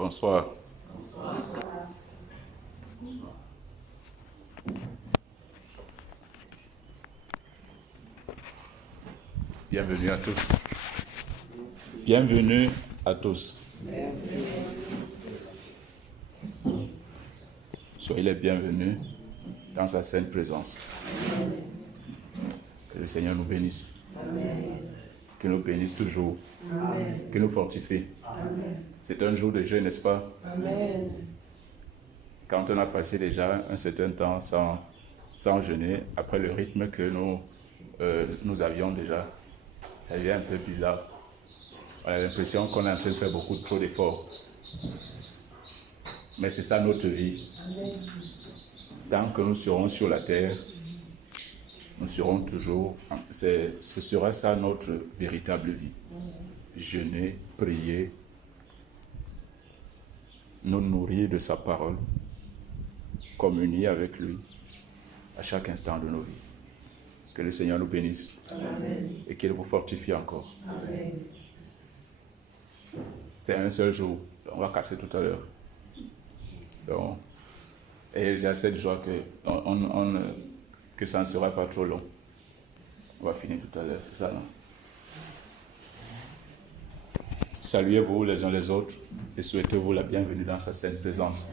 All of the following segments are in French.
Bonsoir. Bienvenue à tous. Bienvenue à tous. Soyez les bienvenus dans sa sainte présence. Que le Seigneur nous bénisse. Que nous bénisse toujours. Que nous fortifie. C'est un jour de jeûne, n'est-ce pas? Amen. Quand on a passé déjà un certain temps sans jeûner, après le rythme que nous avions déjà, ça devient un peu bizarre. On a l'impression qu'on est en train de faire beaucoup trop d'efforts. Mais c'est ça notre vie. Tant que nous serons sur la terre, nous serons toujours... Ce sera ça notre véritable vie. Jeûner, prier, nous nourrir de sa parole, communier avec lui à chaque instant de nos vies. Que le Seigneur nous bénisse. Amen. Et qu'il vous fortifie encore. Amen. C'est un seul jour. On va casser tout à l'heure. Donc, et j'ai cette joie que ça ne sera pas trop long. On va finir tout à l'heure, c'est ça, non? Saluez-vous les uns les autres et souhaitez-vous la bienvenue dans sa sainte présence.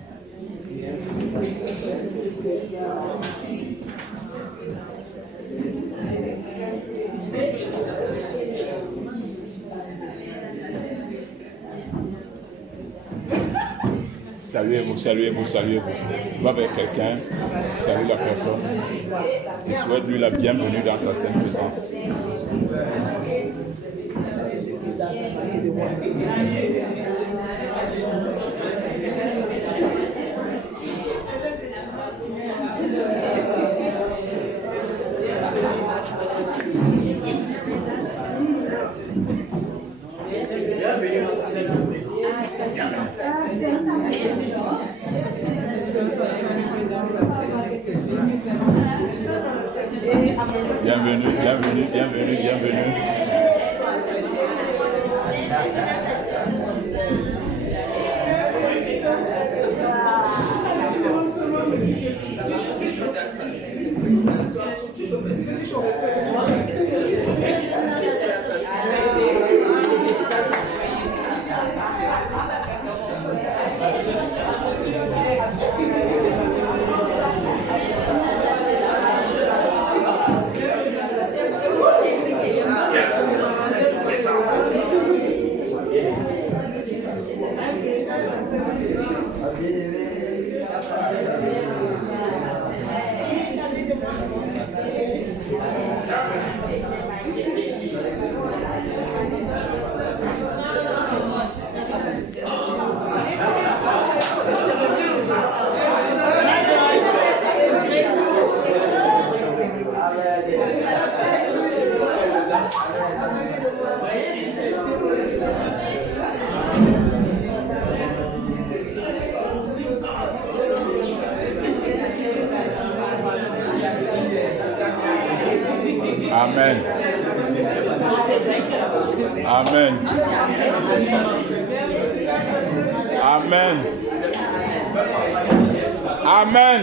Saluez-vous, saluez-vous, saluez-vous. Va avec quelqu'un, salue la personne et souhaite-lui la bienvenue dans sa sainte présence. Bienvenue, bienvenue, bienvenue, bienvenue. Amen. Amen. Amen. Amen.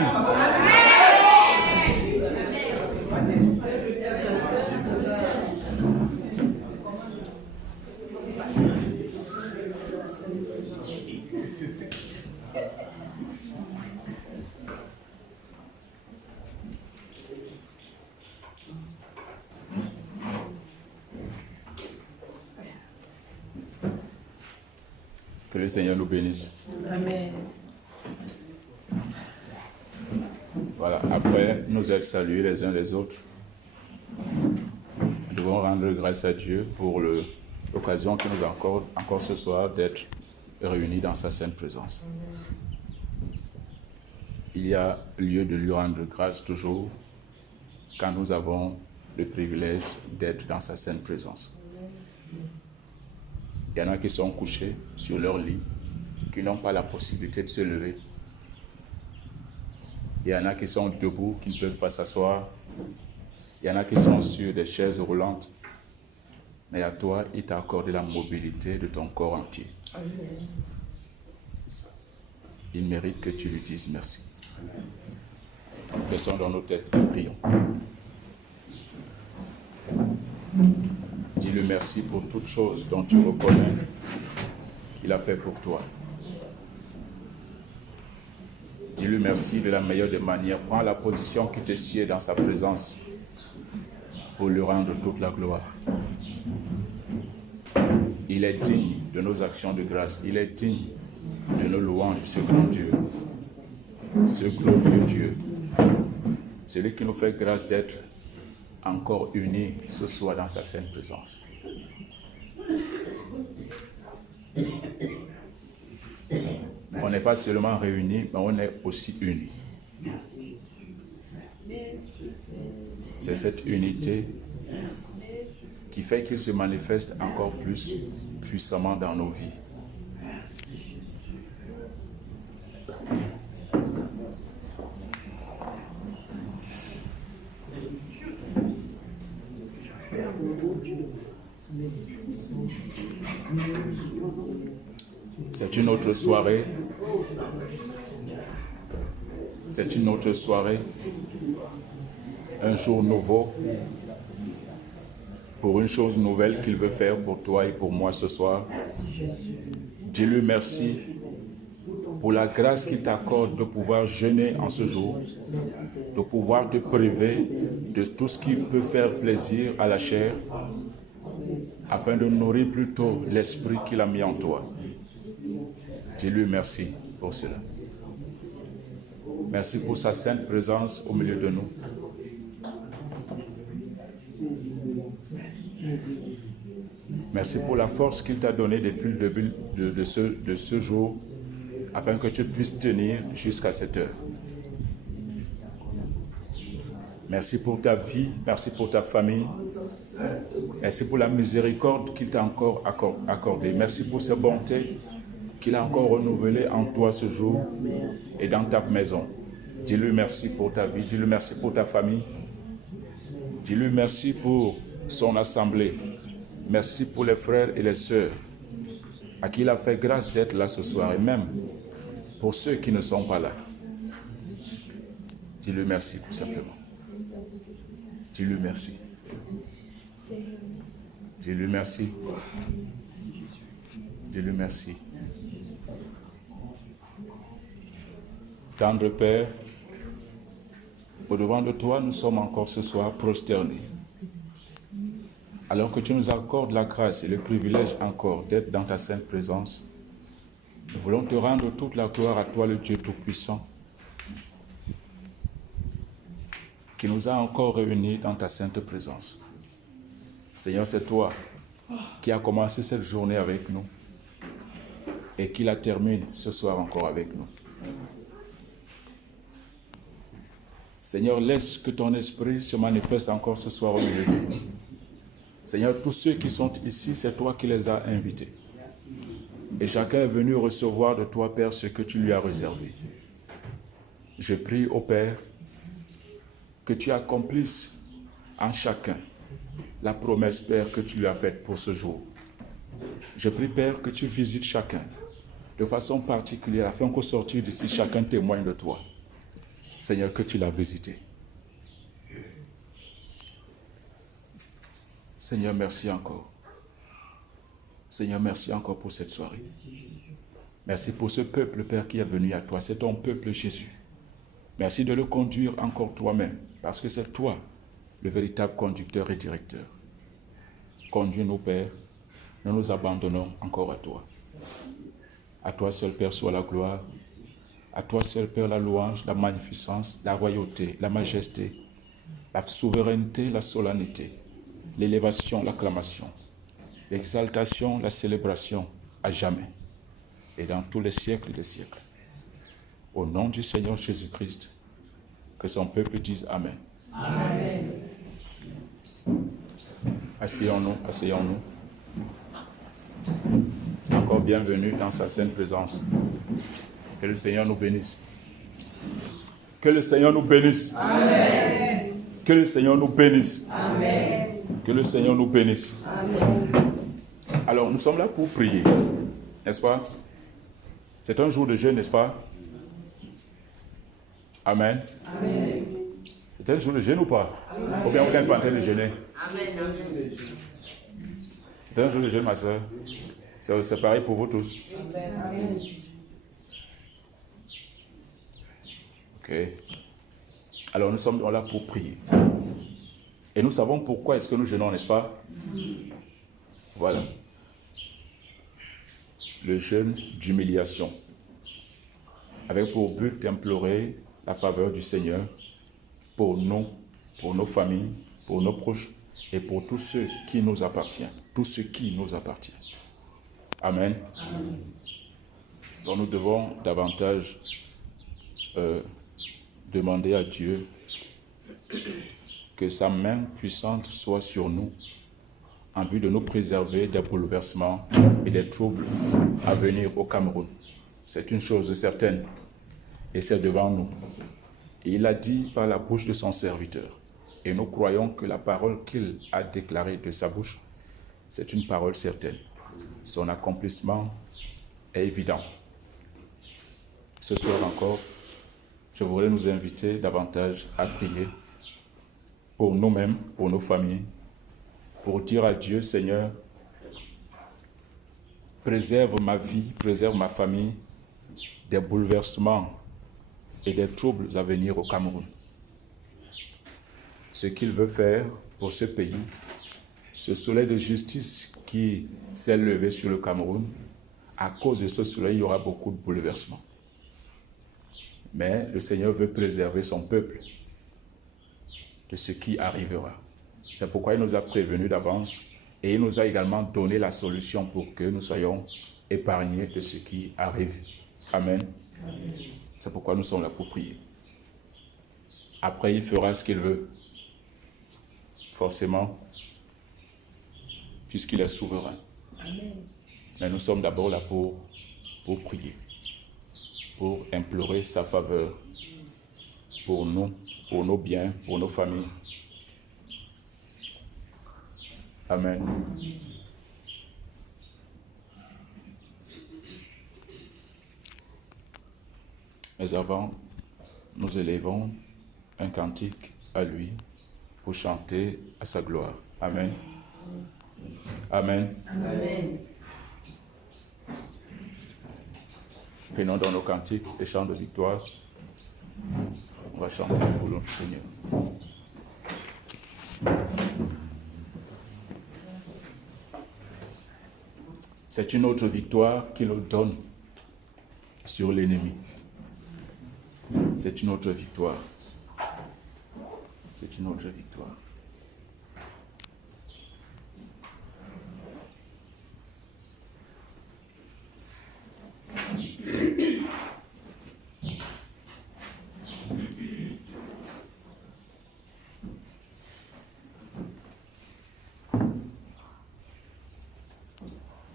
Que le Seigneur nous bénisse. Amen. Voilà, après nous être salués les uns les autres, nous devons rendre grâce à Dieu pour l'occasion qu'il nous accorde encore ce soir d'être réunis dans sa sainte présence. Il y a lieu de lui rendre grâce toujours quand nous avons le privilège d'être dans sa sainte présence. Il y en a qui sont couchés sur leur lit, qui n'ont pas la possibilité de se lever. Il y en a qui sont debout, qui ne peuvent pas s'asseoir. Il y en a qui sont sur des chaises roulantes. Mais à toi, il t'a accordé la mobilité de ton corps entier. Amen. Il mérite que tu lui dises merci. Baissons dans nos têtes et prions. Dis-lui merci pour toutes choses dont tu reconnais qu'il a fait pour toi. Dis-lui merci de la meilleure des manières. Prends la position qui te sied dans sa présence pour lui rendre toute la gloire. Il est digne de nos actions de grâce. Il est digne de nos louanges, ce grand Dieu, ce glorieux Dieu, celui qui nous fait grâce d'être encore unis ce soir dans sa sainte présence. On n'est pas seulement réunis, mais on est aussi unis. C'est cette unité qui fait qu'il se manifeste encore plus puissamment dans nos vies. C'est une autre soirée. C'est une autre soirée. Un jour nouveau. Pour une chose nouvelle qu'il veut faire pour toi et pour moi ce soir. Dis-lui merci pour la grâce qu'il t'accorde de pouvoir jeûner en ce jour, de pouvoir te priver de tout ce qui peut faire plaisir à la chair, afin de nourrir plutôt l'esprit qu'il a mis en toi. Dis-lui merci pour cela. Merci pour sa sainte présence au milieu de nous. Merci pour la force qu'il t'a donnée depuis le début de ce jour, afin que tu puisses tenir jusqu'à cette heure. Merci pour ta vie, merci pour ta famille. Merci pour la miséricorde qu'il t'a encore accordée. Merci pour sa bonté qu'il a encore renouvelée en toi ce jour et dans ta maison. Dis-lui merci pour ta vie, dis-lui merci pour ta famille. Dis-lui merci pour son assemblée. Merci pour les frères et les sœurs à qui il a fait grâce d'être là ce soir, et même pour ceux qui ne sont pas là. Dis-lui merci tout simplement. Dis-lui merci. Dis-lui merci. Dis-lui merci. Tendre Père, au-devant de toi, nous sommes encore ce soir prosternés. Alors que tu nous accordes la grâce et le privilège encore d'être dans ta sainte présence, nous voulons te rendre toute la gloire à toi, le Dieu Tout-Puissant, qui nous a encore réunis dans ta sainte présence. Seigneur, c'est toi qui as commencé cette journée avec nous et qui la termine ce soir encore avec nous. Seigneur, laisse que ton esprit se manifeste encore ce soir au milieu de nous. Seigneur, tous ceux qui sont ici, c'est toi qui les as invités. Et chacun est venu recevoir de toi, Père, ce que tu lui as réservé. Je prie au Père que tu accomplisses en chacun la promesse, Père, que tu lui as faite pour ce jour. Je prie, Père, que tu visites chacun de façon particulière, afin qu'au sortir d'ici, chacun témoigne de toi. Seigneur, que tu l'as visité. Seigneur, merci encore. Seigneur, merci encore pour cette soirée. Merci pour ce peuple, Père, qui est venu à toi. C'est ton peuple, Jésus. Merci de le conduire encore toi-même, parce que c'est toi, le véritable conducteur et directeur. Conduis-nous, Père. Nous nous abandonnons encore à toi. À toi seul, Père, soit la gloire. À toi seul, Père, la louange, la magnificence, la royauté, la majesté, la souveraineté, la solennité, l'élévation, l'acclamation, l'exaltation, la célébration, à jamais, et dans tous les siècles des siècles. Au nom du Seigneur Jésus-Christ, que son peuple dise Amen. Amen. Asseyons-nous, asseyons-nous. Encore bienvenue dans sa sainte présence. Que le Seigneur nous bénisse. Que le Seigneur nous bénisse. Amen. Que le Seigneur nous bénisse. Amen. Que le Seigneur nous bénisse. Amen. Alors, nous sommes là pour prier, n'est-ce pas? C'est un jour de jeûne, n'est-ce pas? Amen. Amen. C'est un jour de jeûne ou pas? Ou bien vous n'êtes pas en train de jeûner? Amen. C'est un jour de jeûne, ma soeur. C'est pareil pour vous tous. Amen. Ok. Alors nous sommes là pour prier. Et nous savons pourquoi est-ce que nous jeûnons, n'est-ce pas? Voilà. Le jeûne d'humiliation. Avec pour but d'implorer la faveur du Seigneur pour nous, pour nos familles, pour nos proches et pour tous ceux qui nous appartiennent. Tous ceux qui nous appartiennent. Amen. Amen. Donc nous devons davantage demander à Dieu que sa main puissante soit sur nous en vue de nous préserver des bouleversements et des troubles à venir au Cameroun. C'est une chose certaine et c'est devant nous. Et il a dit par la bouche de son serviteur. Et nous croyons que la parole qu'il a déclarée de sa bouche, c'est une parole certaine. Son accomplissement est évident. Ce soir encore, je voudrais nous inviter davantage à prier pour nous-mêmes, pour nos familles, pour dire à Dieu, Seigneur, préserve ma vie, préserve ma famille des bouleversements et des troubles à venir au Cameroun. Ce qu'il veut faire pour ce pays, ce soleil de justice qui s'est levé sur le Cameroun, à cause de ce soleil, il y aura beaucoup de bouleversements. Mais le Seigneur veut préserver son peuple de ce qui arrivera. C'est pourquoi il nous a prévenus d'avance et il nous a également donné la solution pour que nous soyons épargnés de ce qui arrive. Amen. Amen. C'est pourquoi nous sommes là pour prier. Après, il fera ce qu'il veut. Forcément, puisqu'il est souverain. Amen. Mais nous sommes d'abord là pour prier, pour implorer sa faveur pour nous, pour nos biens, pour nos familles. Amen. Mais avant, nous élevons un cantique à lui pour chanter à sa gloire. Amen. Amen. Amen. Prenons dans nos cantiques les chants de victoire. On va chanter pour notre Seigneur. C'est une autre victoire qu'il nous donne sur l'ennemi. C'est une autre victoire. C'est une autre victoire.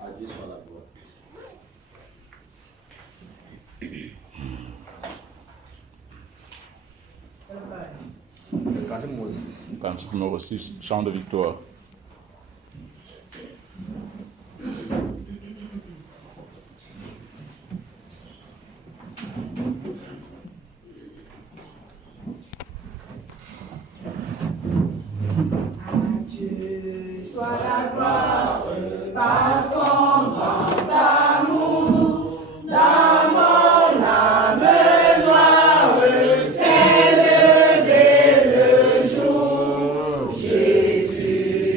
Adieu sur la voie. Cantique numéro 6, chant de victoire. Adieu soit la gloire par son grand amour, dans mon âme noire s'est levé le jour. Jésus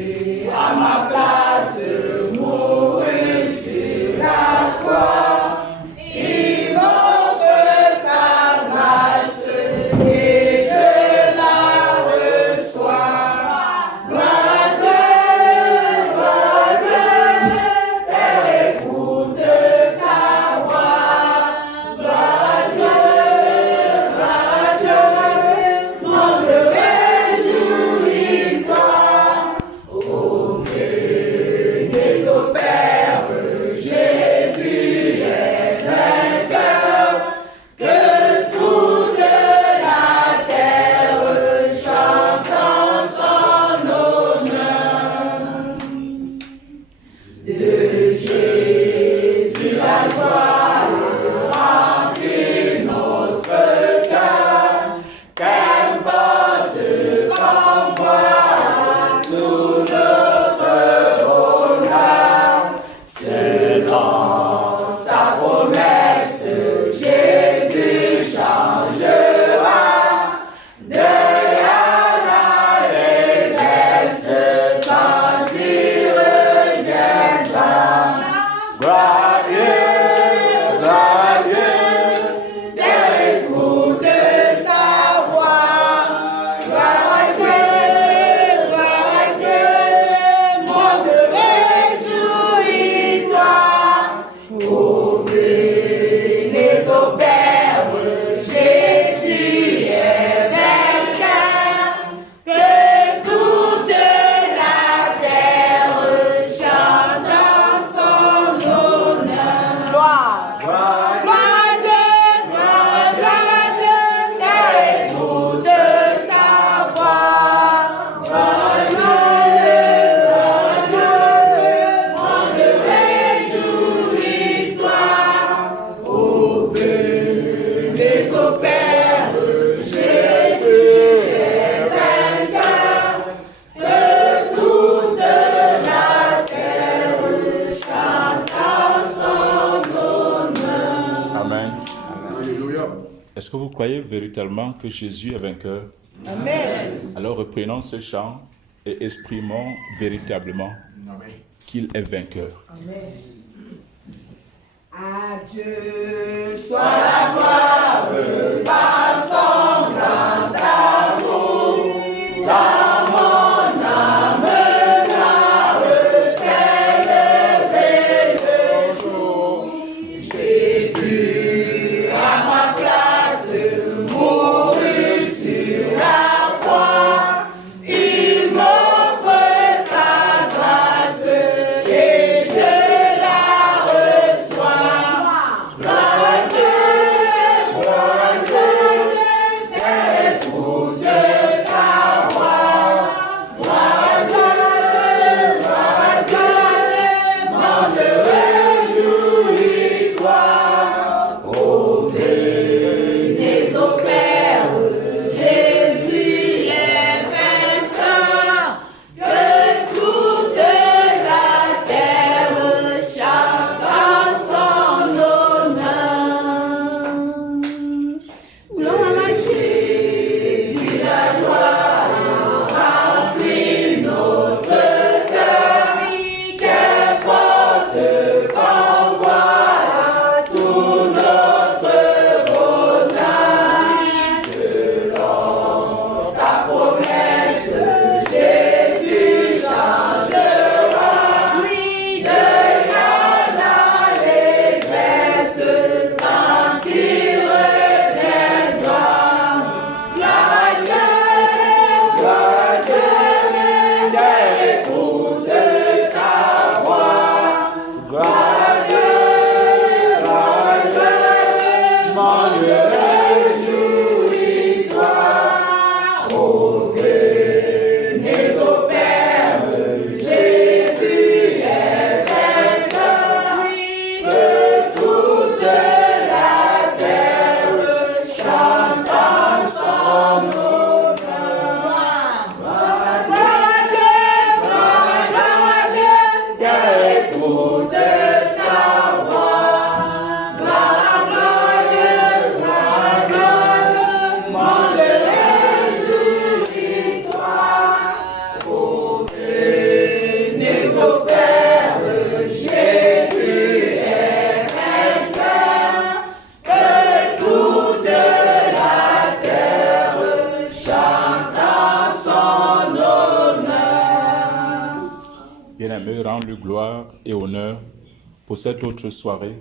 Est-ce que vous croyez véritablement que Jésus est vainqueur? Amen. Alors reprenons ce chant et exprimons véritablement qu'il est vainqueur. Amen. À Dieu soit la gloire par son grand amour. Dans mon âme gloire célébrer le jour. Jésus à ma place mourut sur la croix. Il m'offre sa grâce et je la reçois. Gloire à Dieu, écoute de savoir. Gloire à Dieu, monde réjouis-toi. Oh, venez au Père, Jésus est vainqueur, que toute la terre chante à son honneur. Gloire à Jésus, la joie remplit notre cœur, qu'importe qu'on voit tout notre bonheur. Selon sa promesse, Jésus changera de grâce à l'allégresse quand il reviendra. Gloire à Dieu, écoute de sa voix. Gloire à Dieu, monde réjouis-toi. Oh, venez au Père, Jésus est vainqueur, que toute la terre chante en son honneur. Gloire à Dieu, écoute de sa voix. Gloire à Dieu, monde réjouis-toi. Oh, venez au Père, Jésus est vainqueur, que toute la terre chante en son honneur. Bien-aimé, rends-lui gloire et honneur pour cette autre soirée,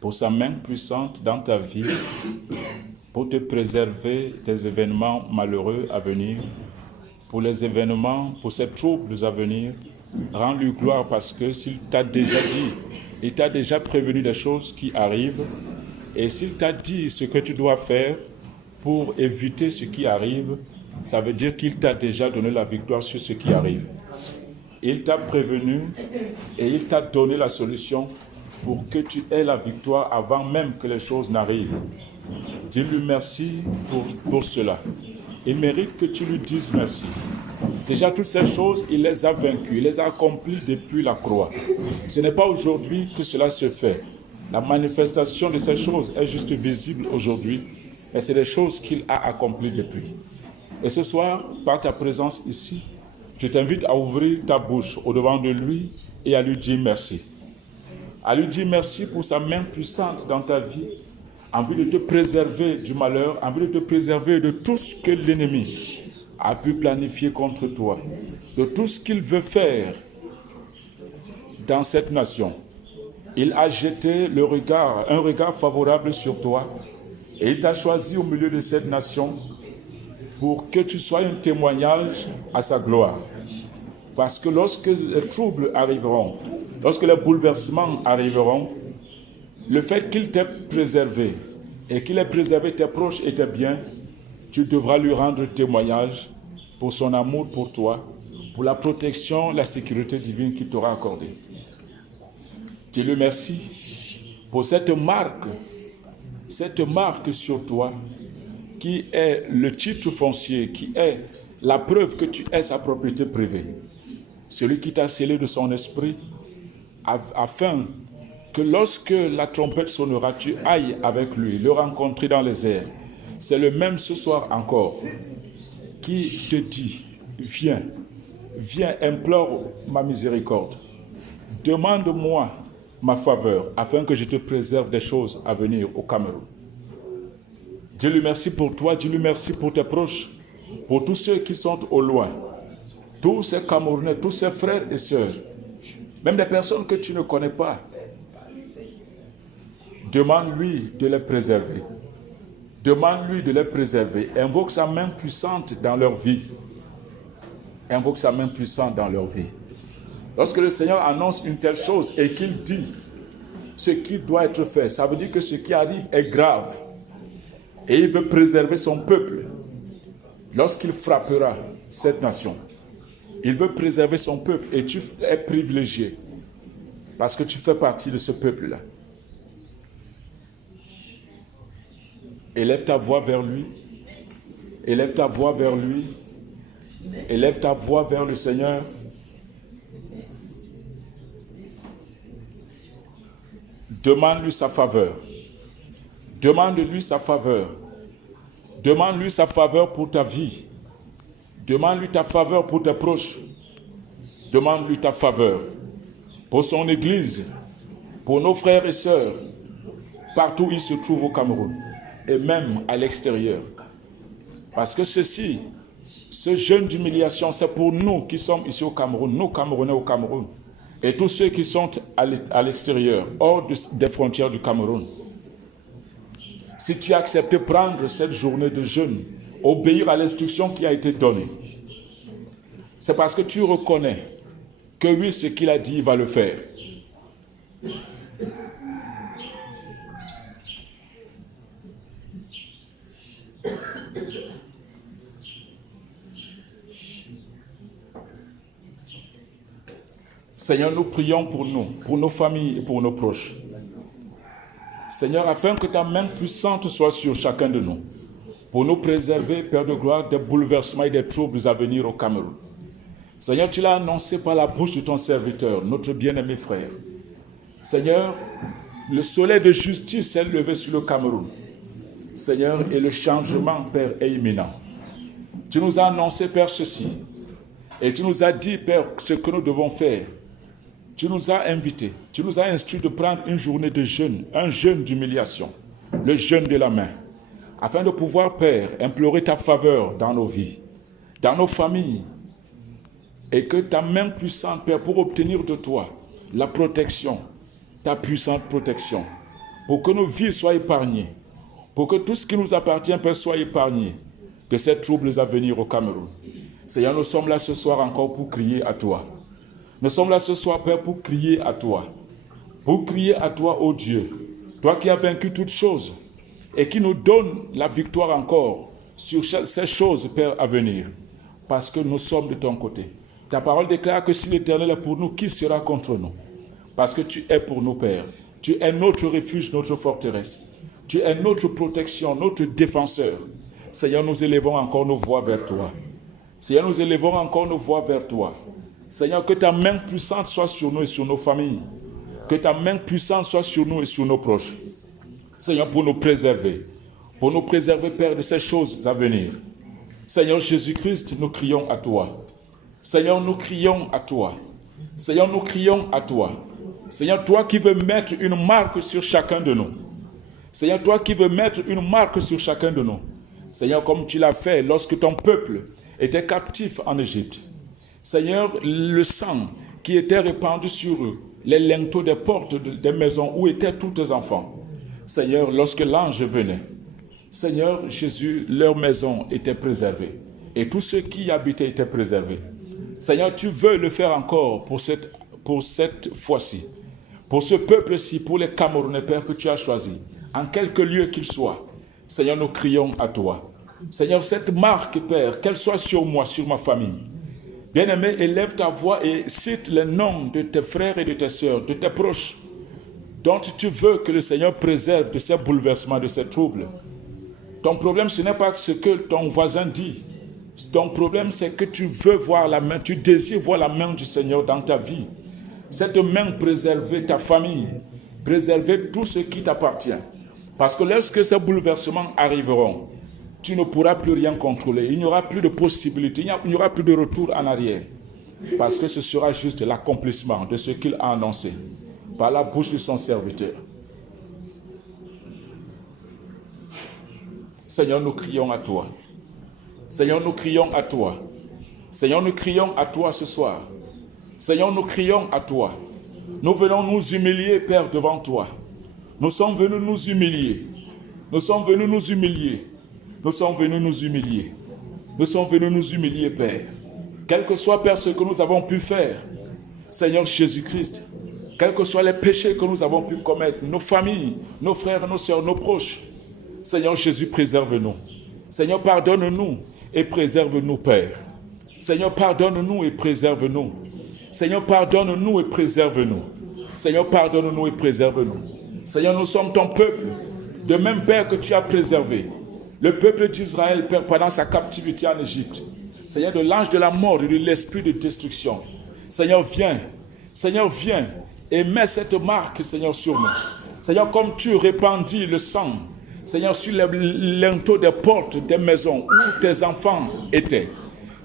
pour sa main puissante dans ta vie, pour te préserver des événements malheureux à venir, pour les événements, pour ces troubles à venir. Rends-lui gloire parce que s'il t'a déjà dit, il t'a déjà prévenu des choses qui arrivent, et s'il t'a dit ce que tu dois faire pour éviter ce qui arrive, ça veut dire qu'il t'a déjà donné la victoire sur ce qui arrive. Il t'a prévenu et il t'a donné la solution pour que tu aies la victoire avant même que les choses n'arrivent. Dis-lui merci pour cela. Il mérite que tu lui dises merci. Déjà, toutes ces choses, il les a vaincues, il les a accomplies depuis la croix. Ce n'est pas aujourd'hui que cela se fait. La manifestation de ces choses est juste visible aujourd'hui, mais c'est des choses qu'il a accomplies depuis. Et ce soir, par ta présence ici, je t'invite à ouvrir ta bouche au-devant de lui et à lui dire merci. À lui dire merci pour sa main puissante dans ta vie, envie de te préserver du malheur, envie de te préserver de tout ce que l'ennemi a pu planifier contre toi, de tout ce qu'il veut faire dans cette nation. Il a jeté un regard favorable sur toi et il t'a choisi au milieu de cette nation pour que tu sois un témoignage à sa gloire. Parce que lorsque les troubles arriveront, lorsque les bouleversements arriveront, le fait qu'il t'ait préservé et qu'il ait préservé tes proches et tes biens, tu devras lui rendre témoignage pour son amour pour toi, pour la protection, la sécurité divine qu'il t'aura accordée. Tu lui remercies pour cette marque sur toi qui est le titre foncier, qui est la preuve que tu es sa propriété privée. Celui qui t'a scellé de son esprit afin que lorsque la trompette sonnera, tu ailles avec lui, le rencontrer dans les airs. C'est le même ce soir encore qui te dit, viens, implore ma miséricorde. Demande-moi ma faveur afin que je te préserve des choses à venir au Cameroun. Dis-lui merci pour toi, dis-lui merci pour tes proches, pour tous ceux qui sont au loin, tous ces Camerounais, tous ces frères et sœurs, même des personnes que tu ne connais pas. Demande-lui de les préserver. Demande-lui de les préserver. Invoque sa main puissante dans leur vie. Invoque sa main puissante dans leur vie. Lorsque le Seigneur annonce une telle chose et qu'il dit ce qui doit être fait, ça veut dire que ce qui arrive est grave. Et il veut préserver son peuple lorsqu'il frappera cette nation. Il veut préserver son peuple et tu es privilégié parce que tu fais partie de ce peuple-là. Élève ta voix vers lui. Élève ta voix vers lui. Élève ta voix vers le Seigneur. Demande-lui sa faveur. Demande-lui sa faveur. Demande-lui sa faveur pour ta vie. Demande-lui ta faveur pour tes proches. Demande-lui ta faveur pour son Église, pour nos frères et sœurs, partout où ils se trouvent au Cameroun, et même à l'extérieur. Parce que ce jeûne d'humiliation, c'est pour nous qui sommes ici au Cameroun, nous Camerounais au Cameroun, et tous ceux qui sont à l'extérieur, hors des frontières du Cameroun. Si tu as accepté de prendre cette journée de jeûne, obéir à l'instruction qui a été donnée, c'est parce que tu reconnais que oui, ce qu'il a dit, il va le faire. Seigneur, nous prions pour nous, pour nos familles et pour nos proches. Seigneur, afin que ta main puissante soit sur chacun de nous, pour nous préserver, Père de gloire, des bouleversements et des troubles à venir au Cameroun. Seigneur, tu l'as annoncé par la bouche de ton serviteur, notre bien-aimé frère. Seigneur, le soleil de justice est levé sur le Cameroun. Seigneur, et le changement, Père, est imminent. Tu nous as annoncé, Père, ceci. Et tu nous as dit, Père, ce que nous devons faire. Tu nous as invités, tu nous as instruit de prendre une journée de jeûne, un jeûne d'humiliation, le jeûne de la main, afin de pouvoir, Père, implorer ta faveur dans nos vies, dans nos familles, et que ta main puissante, Père, pour obtenir de toi la protection, ta puissante protection, pour que nos vies soient épargnées, pour que tout ce qui nous appartient, Père, soit épargné de ces troubles à venir au Cameroun. Seigneur, nous sommes là ce soir encore pour crier à toi. Nous sommes là ce soir, Père, pour crier à toi. Pour crier à toi, ô Dieu. Toi qui as vaincu toutes choses et qui nous donne la victoire encore sur ces choses, Père, à venir. Parce que nous sommes de ton côté. Ta parole déclare que si l'Éternel est pour nous, qui sera contre nous? Parce que tu es pour nous, Père. Tu es notre refuge, notre forteresse. Tu es notre protection, notre défenseur. Seigneur, nous élevons encore nos voix vers toi. Seigneur, nous élevons encore nos voix vers toi. Seigneur, que ta main puissante soit sur nous et sur nos familles. Que ta main puissante soit sur nous et sur nos proches. Seigneur, pour nous préserver. Pour nous préserver, Père, de ces choses à venir. Seigneur Jésus-Christ, nous crions à toi. Seigneur, nous crions à toi. Seigneur, nous crions à toi. Seigneur, toi qui veux mettre une marque sur chacun de nous. Seigneur, toi qui veux mettre une marque sur chacun de nous. Seigneur, comme tu l'as fait lorsque ton peuple était captif en Égypte. Seigneur, le sang qui était répandu sur les linteaux des portes des maisons où étaient tous tes enfants. Seigneur, lorsque l'ange venait, Seigneur Jésus, leur maison était préservée. Et tous ceux qui y habitaient étaient préservés. Seigneur, tu veux le faire encore pour cette fois-ci. pour ce peuple-ci, pour les Camerounais, Père, que tu as choisi, en quelque lieu qu'il soit. Seigneur, nous crions à toi. Seigneur, cette marque, Père, qu'elle soit sur moi, sur ma famille. Bien-aimé, élève ta voix et cite les noms de tes frères et de tes sœurs, de tes proches, dont tu veux que le Seigneur préserve de ces bouleversements, de ces troubles. Ton problème, ce n'est pas ce que ton voisin dit. Ton problème, c'est que tu veux voir la main, tu désires voir la main du Seigneur dans ta vie. Cette main préserver ta famille, préserver tout ce qui t'appartient. Parce que lorsque ces bouleversements arriveront, tu ne pourras plus rien contrôler. Il n'y aura plus de possibilité, il n'y aura plus de retour en arrière. Parce que ce sera juste l'accomplissement de ce qu'il a annoncé par la bouche de son serviteur. Seigneur, nous crions à toi. Seigneur, nous crions à toi. Seigneur, nous crions à toi ce soir. Seigneur, nous crions à toi. Nous venons nous humilier, Père, devant toi. Nous sommes venus nous humilier. Nous sommes venus nous humilier. Nous sommes venus nous humilier. Nous sommes venus nous humilier, Père. Quel que soit, Père, ce que nous avons pu faire, Seigneur Jésus-Christ, quels que soient les péchés que nous avons pu commettre, nos familles, nos frères, nos sœurs, nos proches, Seigneur Jésus, préserve-nous. Seigneur, pardonne-nous et préserve-nous, Père. Seigneur, pardonne-nous et préserve-nous. Seigneur, pardonne-nous et préserve-nous. Seigneur, pardonne-nous et préserve-nous. Seigneur, nous sommes ton peuple, de même, Père, que tu as préservé. Le peuple d'Israël, Père, pendant sa captivité en Égypte. Seigneur, de l'ange de la mort et de l'esprit de destruction. Seigneur, viens. Seigneur, viens et mets cette marque, Seigneur, sur nous. Seigneur, comme tu répandis le sang, Seigneur, sur les linteaux des portes des maisons où tes enfants étaient.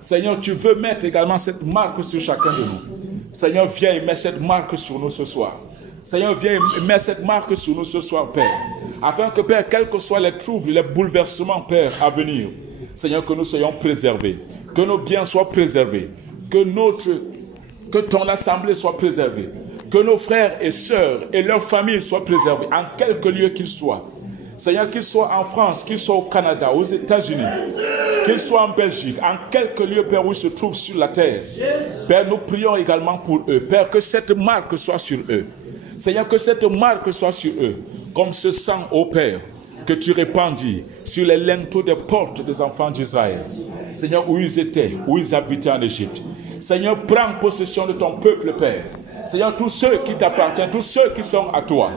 Seigneur, tu veux mettre également cette marque sur chacun de nous. Seigneur, viens et mets cette marque sur nous ce soir. Seigneur, viens et mets cette marque sur nous ce soir, Père. Afin que, Père, quels que soient les troubles, les bouleversements, Père, à venir, Seigneur, que nous soyons préservés. Que nos biens soient préservés. Que ton assemblée soit préservée. Que nos frères et sœurs et leurs familles soient préservés, en quelque lieu qu'ils soient. Seigneur, qu'ils soient en France, qu'ils soient au Canada, aux États-Unis, qu'ils soient en Belgique, en quelque lieu, Père, où ils se trouvent sur la terre. Père, nous prions également pour eux. Père, que cette marque soit sur eux. Seigneur, que cette marque soit sur eux, comme ce sang, ô Père, que tu répandis sur les linteaux des portes des enfants d'Israël. Seigneur, où ils étaient, où ils habitaient en Égypte. Seigneur, prends possession de ton peuple, Père. Seigneur, tous ceux qui t'appartiennent, tous ceux qui sont à toi,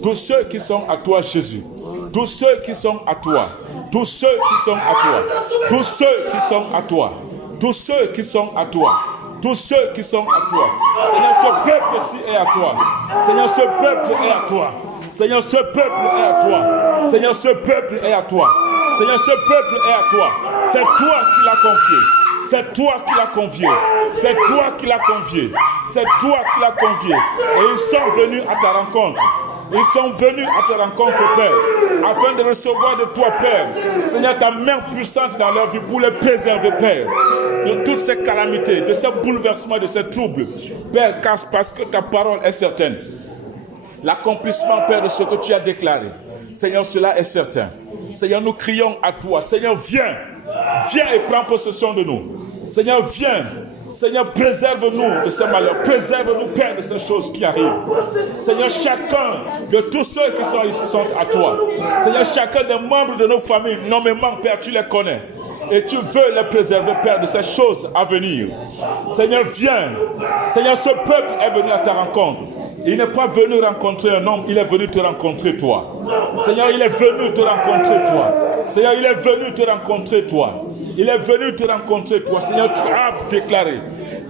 tous ceux qui sont à toi, Jésus, tous ceux qui sont à toi, tous ceux qui sont à toi, tous ceux qui sont à toi, tous ceux qui sont à toi, tous ceux qui sont à toi. Seigneur, ce peuple-ci est à toi. Seigneur, ce peuple est à toi. Seigneur, ce peuple est à toi. Seigneur, ce peuple est à toi. Seigneur, ce peuple est à toi. C'est toi qui l'as confié. C'est toi qui l'as convié. C'est toi qui l'as convié. C'est toi qui l'as convié. Et ils sont venus à ta rencontre. Ils sont venus à ta rencontre, Père, afin de recevoir de toi, Père, Seigneur, ta main puissante dans leur vie pour les préserver, Père, de toutes ces calamités, de ces bouleversements, de ces troubles. Père, parce que ta parole est certaine. L'accomplissement, Père, de ce que tu as déclaré. Seigneur, cela est certain. Seigneur, nous crions à toi. Seigneur, viens. Viens et prends possession de nous. Seigneur, viens. Seigneur, préserve-nous de ces malheurs. Préserve-nous, Père, de ces choses qui arrivent. Seigneur, chacun de tous ceux qui sont ici sont à toi. Seigneur, chacun des membres de nos familles, nommément, Père, tu les connais. Et tu veux les préserver, Père, de ces choses à venir. Seigneur, viens. Seigneur, ce peuple est venu à ta rencontre. Il n'est pas venu rencontrer un homme, il est venu te rencontrer toi. Seigneur, il est venu te rencontrer toi. Seigneur, il est venu te rencontrer toi. Il est venu te rencontrer toi. Seigneur, tu as déclaré.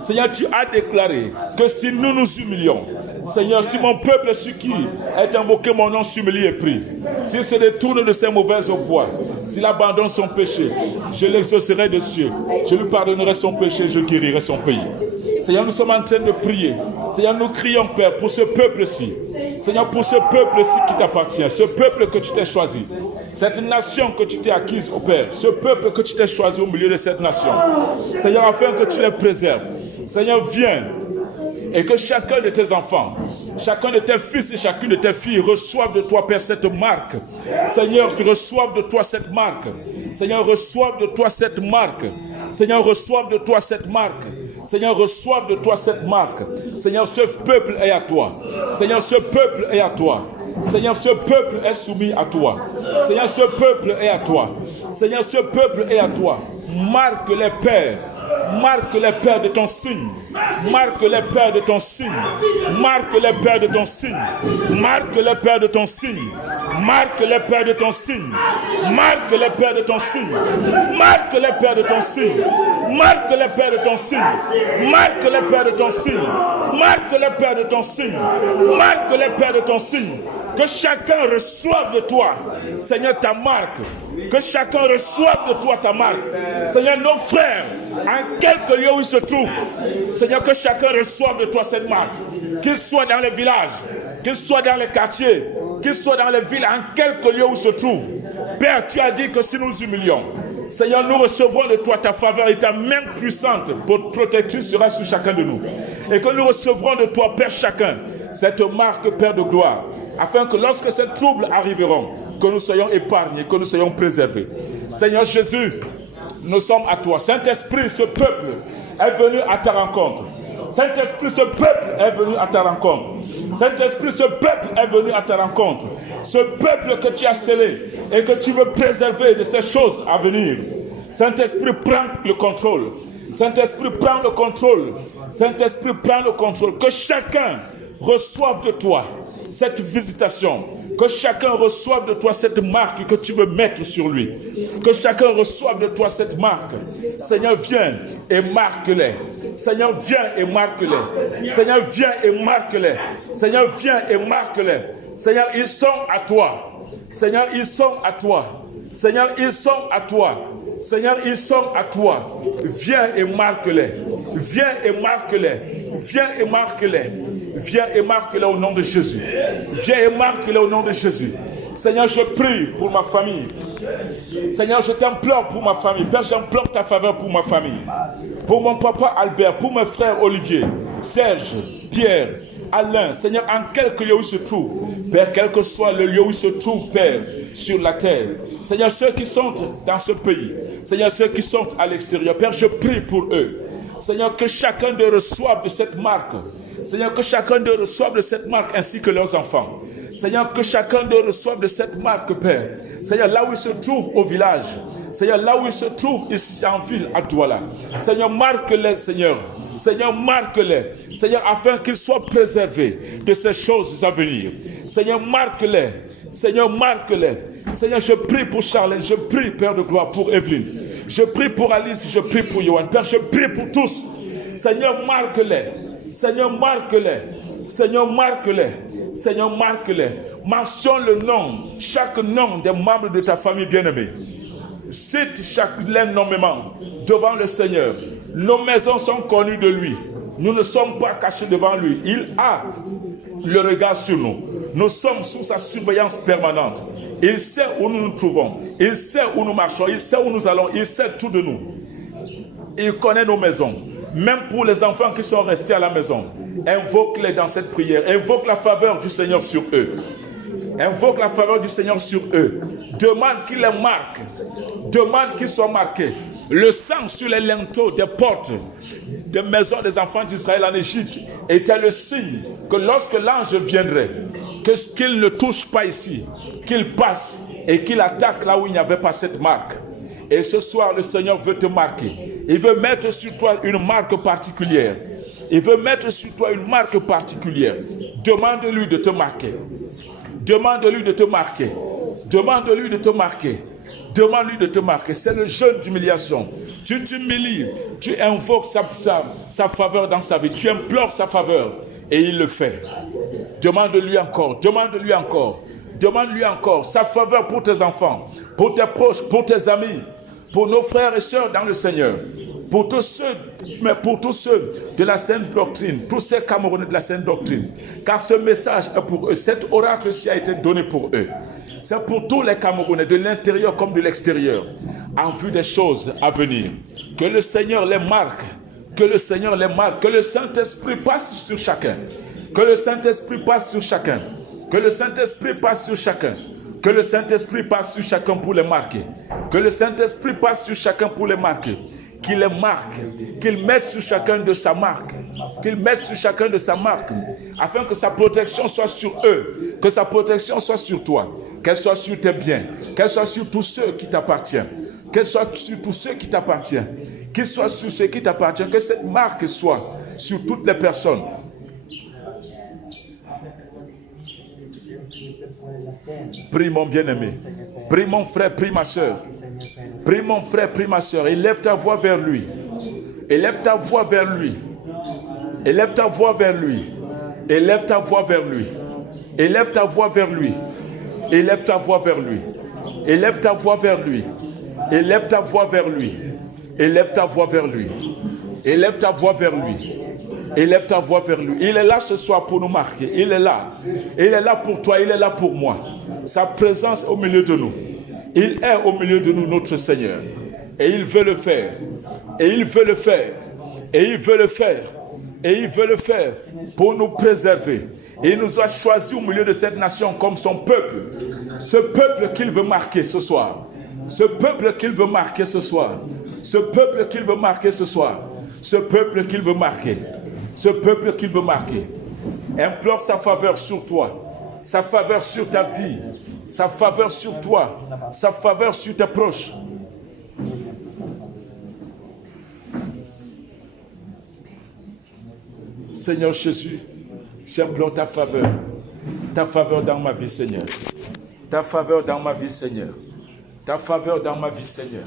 Seigneur, tu as déclaré que si nous nous humilions, Seigneur, si mon peuple sur qui est invoqué mon nom s'humilie et prie, s'il se détourne de ses mauvaises voies, s'il abandonne son péché, je l'exaucerai des cieux. Je lui pardonnerai son péché, je guérirai son pays. Seigneur, nous sommes en train de prier. Seigneur, nous crions, Père, pour ce peuple-ci. Seigneur, pour ce peuple-ci qui t'appartient, ce peuple que tu t'es choisi, cette nation que tu t'es acquise, oh Père, ce peuple que tu t'es choisi au milieu de cette nation. Seigneur, afin que tu les préserves. Seigneur, viens et que chacun de tes enfants, chacun de tes fils et chacune de tes filles reçoivent de toi, Père, cette marque. Seigneur, reçoivent de toi cette marque. Seigneur, reçoivent de toi cette marque. Seigneur, reçoivent de toi cette marque. Seigneur, reçoive de toi cette marque. Seigneur, ce peuple est à toi. Seigneur, ce peuple est à toi. Seigneur, ce peuple est soumis à toi. Seigneur, ce peuple est à toi. Seigneur, ce peuple est à toi. Marque les pères. Marque les pères de ton signe. Marque les pères de ton signe. Marque les pères de ton signe. Marque les pères de ton signe. Marque les pères de ton signe. Marque les pères de ton signe. Marque les pères de ton signe. Marque les pères de ton signe. Marque les pères de ton signe. Marque les pères de ton signe. Marque les pères de ton signe. Que chacun reçoive de toi, Seigneur, ta marque. Que chacun reçoive de toi ta marque. Seigneur, nos frères, en quelque lieu où ils se trouvent, Seigneur, que chacun reçoive de toi cette marque. Qu'ils soient dans les villages, qu'ils soient dans les quartiers, qu'ils soient dans les villes, en quelque lieu où ils se trouvent. Père, tu as dit que si nous humilions, Seigneur, nous recevrons de toi ta faveur et ta main puissante pour protectrice sera sur chacun de nous. Et que nous recevrons de toi, Père, chacun, cette marque, Père de gloire, afin que lorsque ces troubles arriveront, que nous soyons épargnés, que nous soyons préservés. Seigneur Jésus, nous sommes à toi. Saint-Esprit, ce peuple est venu à ta rencontre. Saint-Esprit, ce peuple est venu à ta rencontre. Saint-Esprit, ce peuple est venu à ta rencontre. Ce peuple que tu as scellé et que tu veux préserver de ces choses à venir. Saint-Esprit, prends le contrôle. Saint-Esprit, prends le contrôle. Saint-Esprit, prends le contrôle. Que chacun reçoive de toi cette visitation. Que chacun reçoive de toi cette marque que tu veux mettre sur lui. Que chacun reçoive de toi cette marque. Seigneur, viens et marque-les. Seigneur, viens et marque-les. Seigneur, viens et marque-les. Seigneur, viens et marque-les. Seigneur, ils sont à toi. Seigneur, ils sont à toi. Seigneur, ils sont à toi. Seigneur, ils sont à toi. Viens et marque-les. Viens et marque-les. Viens et marque-les. Viens et marque-les au nom de Jésus. Viens et marque-les au nom de Jésus. Seigneur, je prie pour ma famille. Seigneur, je t'implore pour ma famille. Père, j'implore ta faveur pour ma famille. Pour mon papa Albert, pour mes frères Olivier, Serge, Pierre, Alain. Seigneur, en quelque lieu où ils se trouvent, Père, quel que soit le lieu où ils se trouvent, Père, sur la terre. Seigneur, ceux qui sont dans ce pays. Seigneur, ceux qui sont à l'extérieur. Père, je prie pour eux. Seigneur, que chacun d'eux reçoive de cette marque. Seigneur, que chacun d'eux reçoive de cette marque ainsi que leurs enfants. Seigneur, que chacun d'eux reçoive de cette marque, Père. Seigneur, là où ils se trouvent au village. Seigneur, là où ils se trouvent ici en ville, à Douala. Seigneur, marque-les, Seigneur. Seigneur, marque-les. Seigneur, afin qu'ils soient préservés de ces choses à venir. Seigneur, marque-les. Seigneur, marque-les. Seigneur, je prie pour Charlène. Je prie, Père de gloire, pour Evelyne. Je prie pour Alice. Je prie pour Yohan. Père, je prie pour tous. Seigneur, marque-les. Seigneur, marque-les. Seigneur, marque-les. Seigneur, marque-les. Mentionne le nom, chaque nom des membres de ta famille bien-aimée. Cite chacun nommément devant le Seigneur. Nos maisons sont connues de lui. Nous ne sommes pas cachés devant lui. Il a le regard sur nous. Nous sommes sous sa surveillance permanente. Il sait où nous nous trouvons. Il sait où nous marchons. Il sait où nous allons. Il sait tout de nous. Il connaît nos maisons. Même pour les enfants qui sont restés à la maison, invoque-les dans cette prière. Invoque la faveur du Seigneur sur eux. Invoque la faveur du Seigneur sur eux. Demande qu'il les marque. Demande qu'ils soient marqués. Le sang sur les linteaux des portes des maisons des enfants d'Israël en Égypte était le signe que lorsque l'ange viendrait, qu'il ne touche pas ici, qu'il passe et qu'il attaque là où il n'y avait pas cette marque. Et ce soir, le Seigneur veut te marquer. Il veut mettre sur toi une marque particulière. Il veut mettre sur toi une marque particulière. Demande-lui de te marquer. Demande-lui de te marquer. Demande-lui de te marquer. Demande-lui de te marquer. C'est le jeûne d'humiliation. Tu t'humilies. Tu invoques sa faveur dans sa vie. Tu implores sa faveur. Et il le fait. Demande-lui encore. Demande-lui encore. Demande-lui encore sa faveur pour tes enfants, pour tes proches, pour tes amis, pour nos frères et sœurs dans le Seigneur, pour tous ceux de la sainte doctrine, tous ces Camerounais de la sainte doctrine, car ce message est pour eux, cet oracle-ci a été donné pour eux. C'est pour tous les Camerounais, de l'intérieur comme de l'extérieur, en vue des choses à venir. Que le Seigneur les marque, que le Seigneur les marque, que le Saint-Esprit passe sur chacun, que le Saint-Esprit passe sur chacun. Que le Saint-Esprit passe sur chacun. Que le Saint-Esprit passe sur chacun pour les marquer. Que le Saint-Esprit passe sur chacun pour les marquer. qu'il les marque, qu'il mette sur chacun de sa marque, qu'il mette sur chacun de sa marque, afin que sa protection soit sur eux, que sa protection soit sur toi, qu'elle soit sur tes biens, qu'elle soit sur tous ceux qui t'appartiennent, qu'elle soit sur tous ceux qui t'appartiennent, qu'il soit sur ceux qui t'appartiennent, que cette marque soit sur toutes les personnes. Prie mon bien-aimé, prie mon frère, prie ma soeur, prie mon frère, prie ma soeur, élève ta voix vers lui, élève ta voix vers lui, élève ta voix vers lui, élève ta voix vers lui, élève ta voix vers lui, élève ta voix vers lui, élève ta voix vers lui, élève ta voix vers lui, élève ta voix vers lui, élève ta voix vers lui. Élève ta voix vers lui. Il est là ce soir pour nous marquer. Il est là. Il est là pour toi. Il est là pour moi. Sa présence au milieu de nous. Il est au milieu de nous, notre Seigneur. Et il veut le faire. Et il veut le faire. Et il veut le faire. Et il veut le faire pour nous préserver. Et il nous a choisis au milieu de cette nation comme son peuple. Ce peuple qu'il veut marquer ce soir. Ce peuple qu'il veut marquer ce soir. Ce peuple qu'il veut marquer ce soir. Ce peuple qu'il veut marquer. Ce peuple qu'il veut marquer. Implore sa faveur sur toi, sa faveur sur ta vie, sa faveur sur toi, sa faveur sur tes proches. Seigneur Jésus, j'implore ta faveur dans ma vie, Seigneur. Ta faveur dans ma vie, Seigneur. Ta faveur dans ma vie, Seigneur.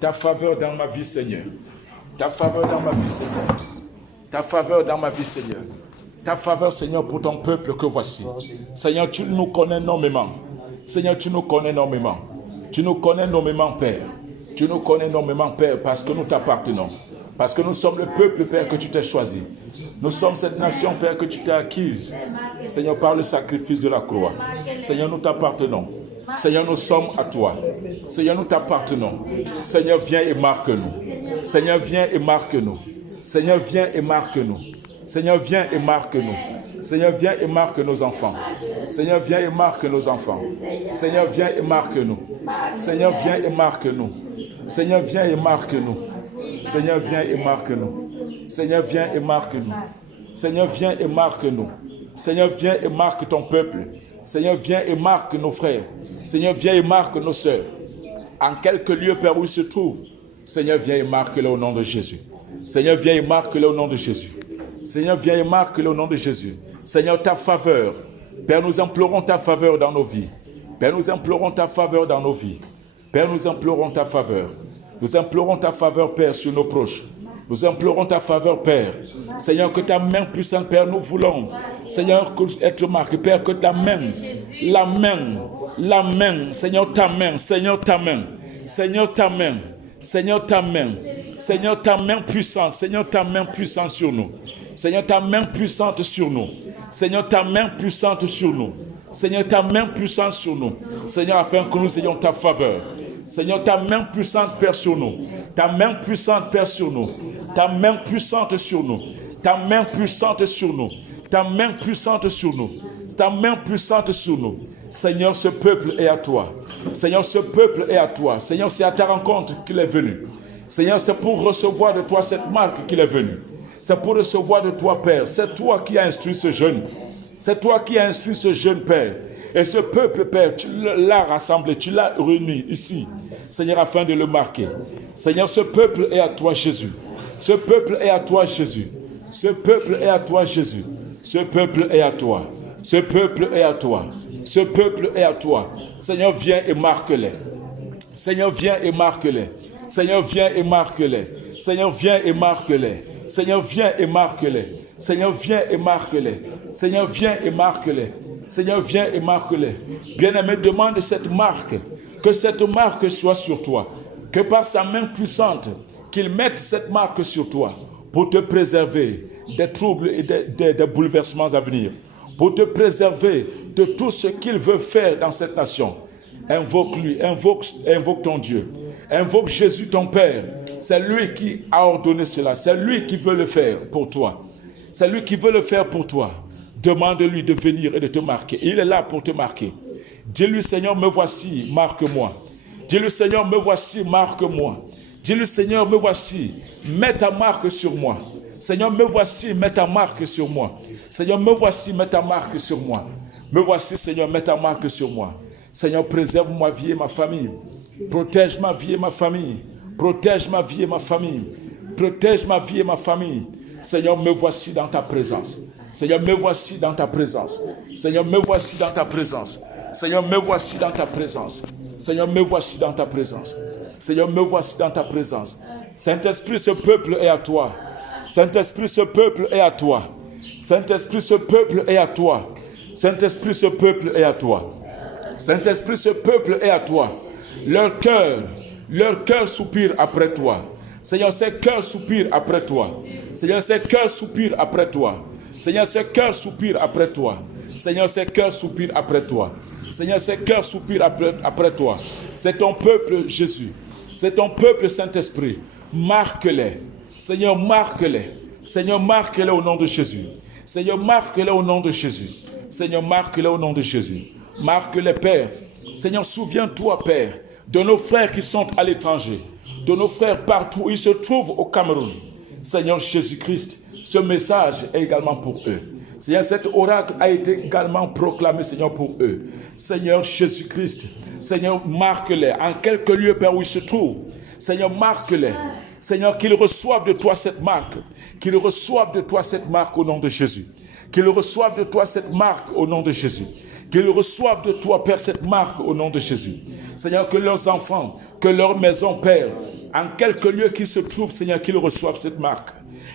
Ta faveur dans ma vie, Seigneur. Ta faveur dans ma vie, Seigneur. Ta faveur dans ma vie, Seigneur. Ta faveur, Seigneur, pour ton peuple que voici. Seigneur, tu nous connais énormément. Seigneur, tu nous connais énormément. Tu nous connais énormément, Père. Tu nous connais énormément, Père, parce que nous t'appartenons. Parce que nous sommes le peuple, Père, que tu t'es choisi. Nous sommes cette nation, Père, que tu t'es acquise. Seigneur, par le sacrifice de la croix. Seigneur, nous t'appartenons. Seigneur, nous sommes à toi. Seigneur, nous t'appartenons. Seigneur, viens et marque-nous. Seigneur, viens et marque-nous. Seigneur, viens et marque-nous. Seigneur, viens et marque-nous. Seigneur, viens et marque nos enfants. Seigneur, viens et marque nos enfants. Seigneur, viens et marque-nous. Seigneur, viens et marque-nous. Seigneur, viens et marque-nous. Seigneur, viens et marque-nous. Seigneur, viens et marque-nous. Seigneur, viens et marque-nous. Seigneur, viens et marque ton peuple. Seigneur, viens et marque nos frères. Seigneur, viens et marque nos sœurs. En quelque lieu, Père, où ils se trouvent. Seigneur, viens et marque-les au nom de Jésus. Seigneur, viens et marque-le au nom de Jésus. Seigneur, viens et marque-le au nom de Jésus. Seigneur, ta faveur. Père, nous implorons ta faveur dans nos vies. Père, nous implorons ta faveur dans nos vies. Père, nous implorons ta faveur. Nous implorons ta faveur, Père, sur nos proches. Nous implorons ta faveur, Père. Seigneur, que ta main puissante, Père, nous voulons. Seigneur, être marqué, Père, que ta main, Seigneur, ta main, Seigneur, ta main, Seigneur, ta main. Seigneur, ta main. Seigneur, ta main puissante. Seigneur, ta main puissante sur nous. Seigneur, ta main puissante sur nous. Seigneur, ta main puissante sur nous. Seigneur, ta main puissante sur nous. Seigneur, afin que nous ayons ta faveur. Seigneur, ta main puissante, Père, sur nous. Ta main puissante, Père, sur nous. Ta main puissante sur nous. Ta main puissante sur nous. Ta main puissante sur nous. Ta main puissante sur nous. Seigneur, ce peuple est à toi. Seigneur, ce peuple est à toi. Seigneur, c'est à ta rencontre qu'il est venu. Seigneur, c'est pour recevoir de toi cette marque qu'il est venu. C'est pour recevoir de toi, Père. C'est toi qui as instruit ce jeune. C'est toi qui as instruit ce jeune, Père. Et ce peuple, Père, tu l'as rassemblé, tu l'as réuni ici, Seigneur, afin de le marquer. Seigneur, ce peuple est à toi, Jésus. Ce peuple est à toi, Jésus. Ce peuple est à toi, Jésus. Ce peuple est à toi. Ce peuple est à toi. Ce peuple est à toi. Seigneur, viens et marque-les. Seigneur, viens et marque-les. Seigneur, viens et marque-les. Seigneur, viens et marque-les. Seigneur, viens et marque-les. Seigneur, viens et marque-les. Seigneur, viens et marque-les. Seigneur, viens et marque-les. Bien-aimé, demande cette marque. Que cette marque soit sur toi. Que par sa main puissante, qu'il mette cette marque sur toi pour te préserver des troubles et des bouleversements à venir. Pour te préserver de tout ce qu'il veut faire dans cette nation. Invoque-lui, invoque ton Dieu. Invoque Jésus ton Père. C'est lui qui a ordonné cela. C'est lui qui veut le faire pour toi. C'est lui qui veut le faire pour toi. Demande-lui de venir et de te marquer. Il est là pour te marquer. Dis-lui, Seigneur, me voici, marque-moi. Dis-lui, Seigneur, me voici, marque-moi. Dis-lui, Seigneur, me voici, mets ta marque sur moi. Seigneur, me voici, mets ta marque sur moi. Seigneur, me voici, mets ta marque sur moi. Me voici, Seigneur, mets ta marque sur moi. Seigneur, préserve ma vie et ma famille. Protège ma vie et ma famille. Protège ma vie et ma famille. Protège ma vie et ma famille. Seigneur, me voici dans ta présence. Seigneur, me voici dans ta présence. Seigneur, me voici dans ta présence. Seigneur, me voici dans ta présence. Seigneur, me voici dans ta présence. Seigneur, me voici dans ta présence. Saint-Esprit, ce peuple est à toi. Saint-Esprit, ce peuple est à toi. Saint-Esprit, ce peuple est à toi. Saint-Esprit, ce peuple est à toi. Saint-Esprit, ce peuple est à toi. Leur cœur soupire après toi. Seigneur, ces cœurs soupirent après toi. Seigneur, ces cœurs soupirent après toi. Seigneur, ces cœurs soupirent après toi. Seigneur, ces cœurs soupirent après toi. Seigneur, ces cœurs soupirent après toi. C'est ton peuple, Jésus. C'est ton peuple, Saint-Esprit. Marque-les. Seigneur, marque-les. Seigneur, marque-les au nom de Jésus. Seigneur, marque-les au nom de Jésus. Seigneur, marque-les au nom de Jésus. Marque-les, Père. Seigneur, souviens-toi, Père, de nos frères qui sont à l'étranger, de nos frères partout où ils se trouvent au Cameroun. Seigneur Jésus-Christ, ce message est également pour eux. Seigneur, cet oracle a été également proclamé, Seigneur, pour eux. Seigneur Jésus-Christ, Seigneur, marque-les en quelques lieux, Père, où ils se trouvent. Seigneur, marque-les. Seigneur, qu'ils reçoivent de toi cette marque. Qu'ils reçoivent de toi cette marque au nom de Jésus. Qu'ils reçoivent de toi cette marque au nom de Jésus. Qu'ils reçoivent de toi, Père, cette marque au nom de Jésus. Seigneur, que leurs enfants, que leur maison, Père, en quelques lieux qu'ils se trouvent, Seigneur, qu'ils reçoivent cette marque.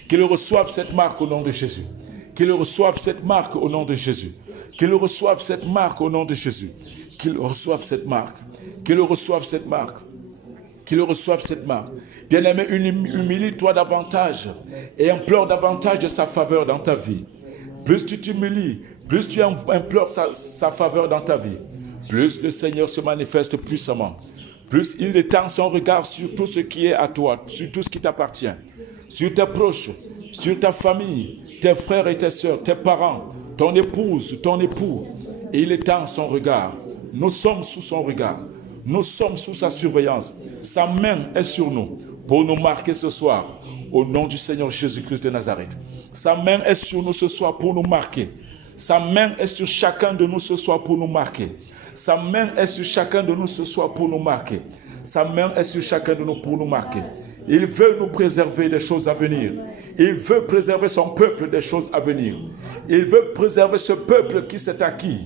Qu'ils reçoivent cette marque au nom de Jésus. Qu'ils reçoivent cette marque au nom de Jésus. Qu'ils reçoivent cette marque au nom de Jésus. Qu'ils reçoivent cette marque. Qu'ils reçoivent cette marque. Qu'ils reçoivent cette marque. Bien-aimé, humilie-toi davantage et implore davantage de sa faveur dans ta vie. Plus tu t'humilies, plus tu implores sa faveur dans ta vie, plus le Seigneur se manifeste puissamment. Plus il étend son regard sur tout ce qui est à toi, sur tout ce qui t'appartient, sur tes proches, sur ta famille, tes frères et tes sœurs, tes parents, ton épouse, ton époux. Et il étend son regard. Nous sommes sous son regard. Nous sommes sous sa surveillance. Sa main est sur nous pour nous marquer ce soir au nom du Seigneur Jésus-Christ de Nazareth. Sa main est sur nous ce soir pour nous marquer. Sa main est sur chacun de nous ce soir pour nous marquer. Sa main est sur chacun de nous ce soir pour nous marquer. Sa main est sur chacun de nous pour nous marquer. Il veut nous préserver des choses à venir. Il veut préserver son peuple des choses à venir. Il veut préserver ce peuple qui s'est acquis.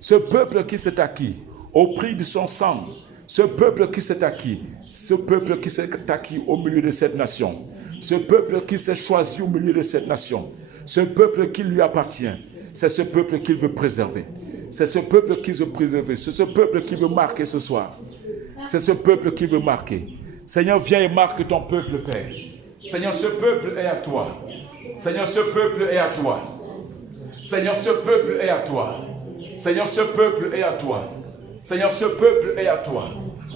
Ce peuple qui s'est acquis au prix de son sang. Ce peuple qui s'est acquis. Ce peuple qui s'est acquis au milieu de cette nation. Ce peuple qui s'est choisi au milieu de cette nation. Ce peuple qui lui appartient. C'est ce peuple qu'il veut préserver. C'est ce peuple qu'il veut préserver. C'est ce peuple qui veut marquer ce soir. C'est ce peuple qui veut marquer. Seigneur, viens et marque ton peuple, Père. Seigneur, ce peuple est à toi. Seigneur, ce peuple est à toi. Seigneur, ce peuple est à toi. Seigneur, ce peuple est à toi. Seigneur, ce peuple est à toi.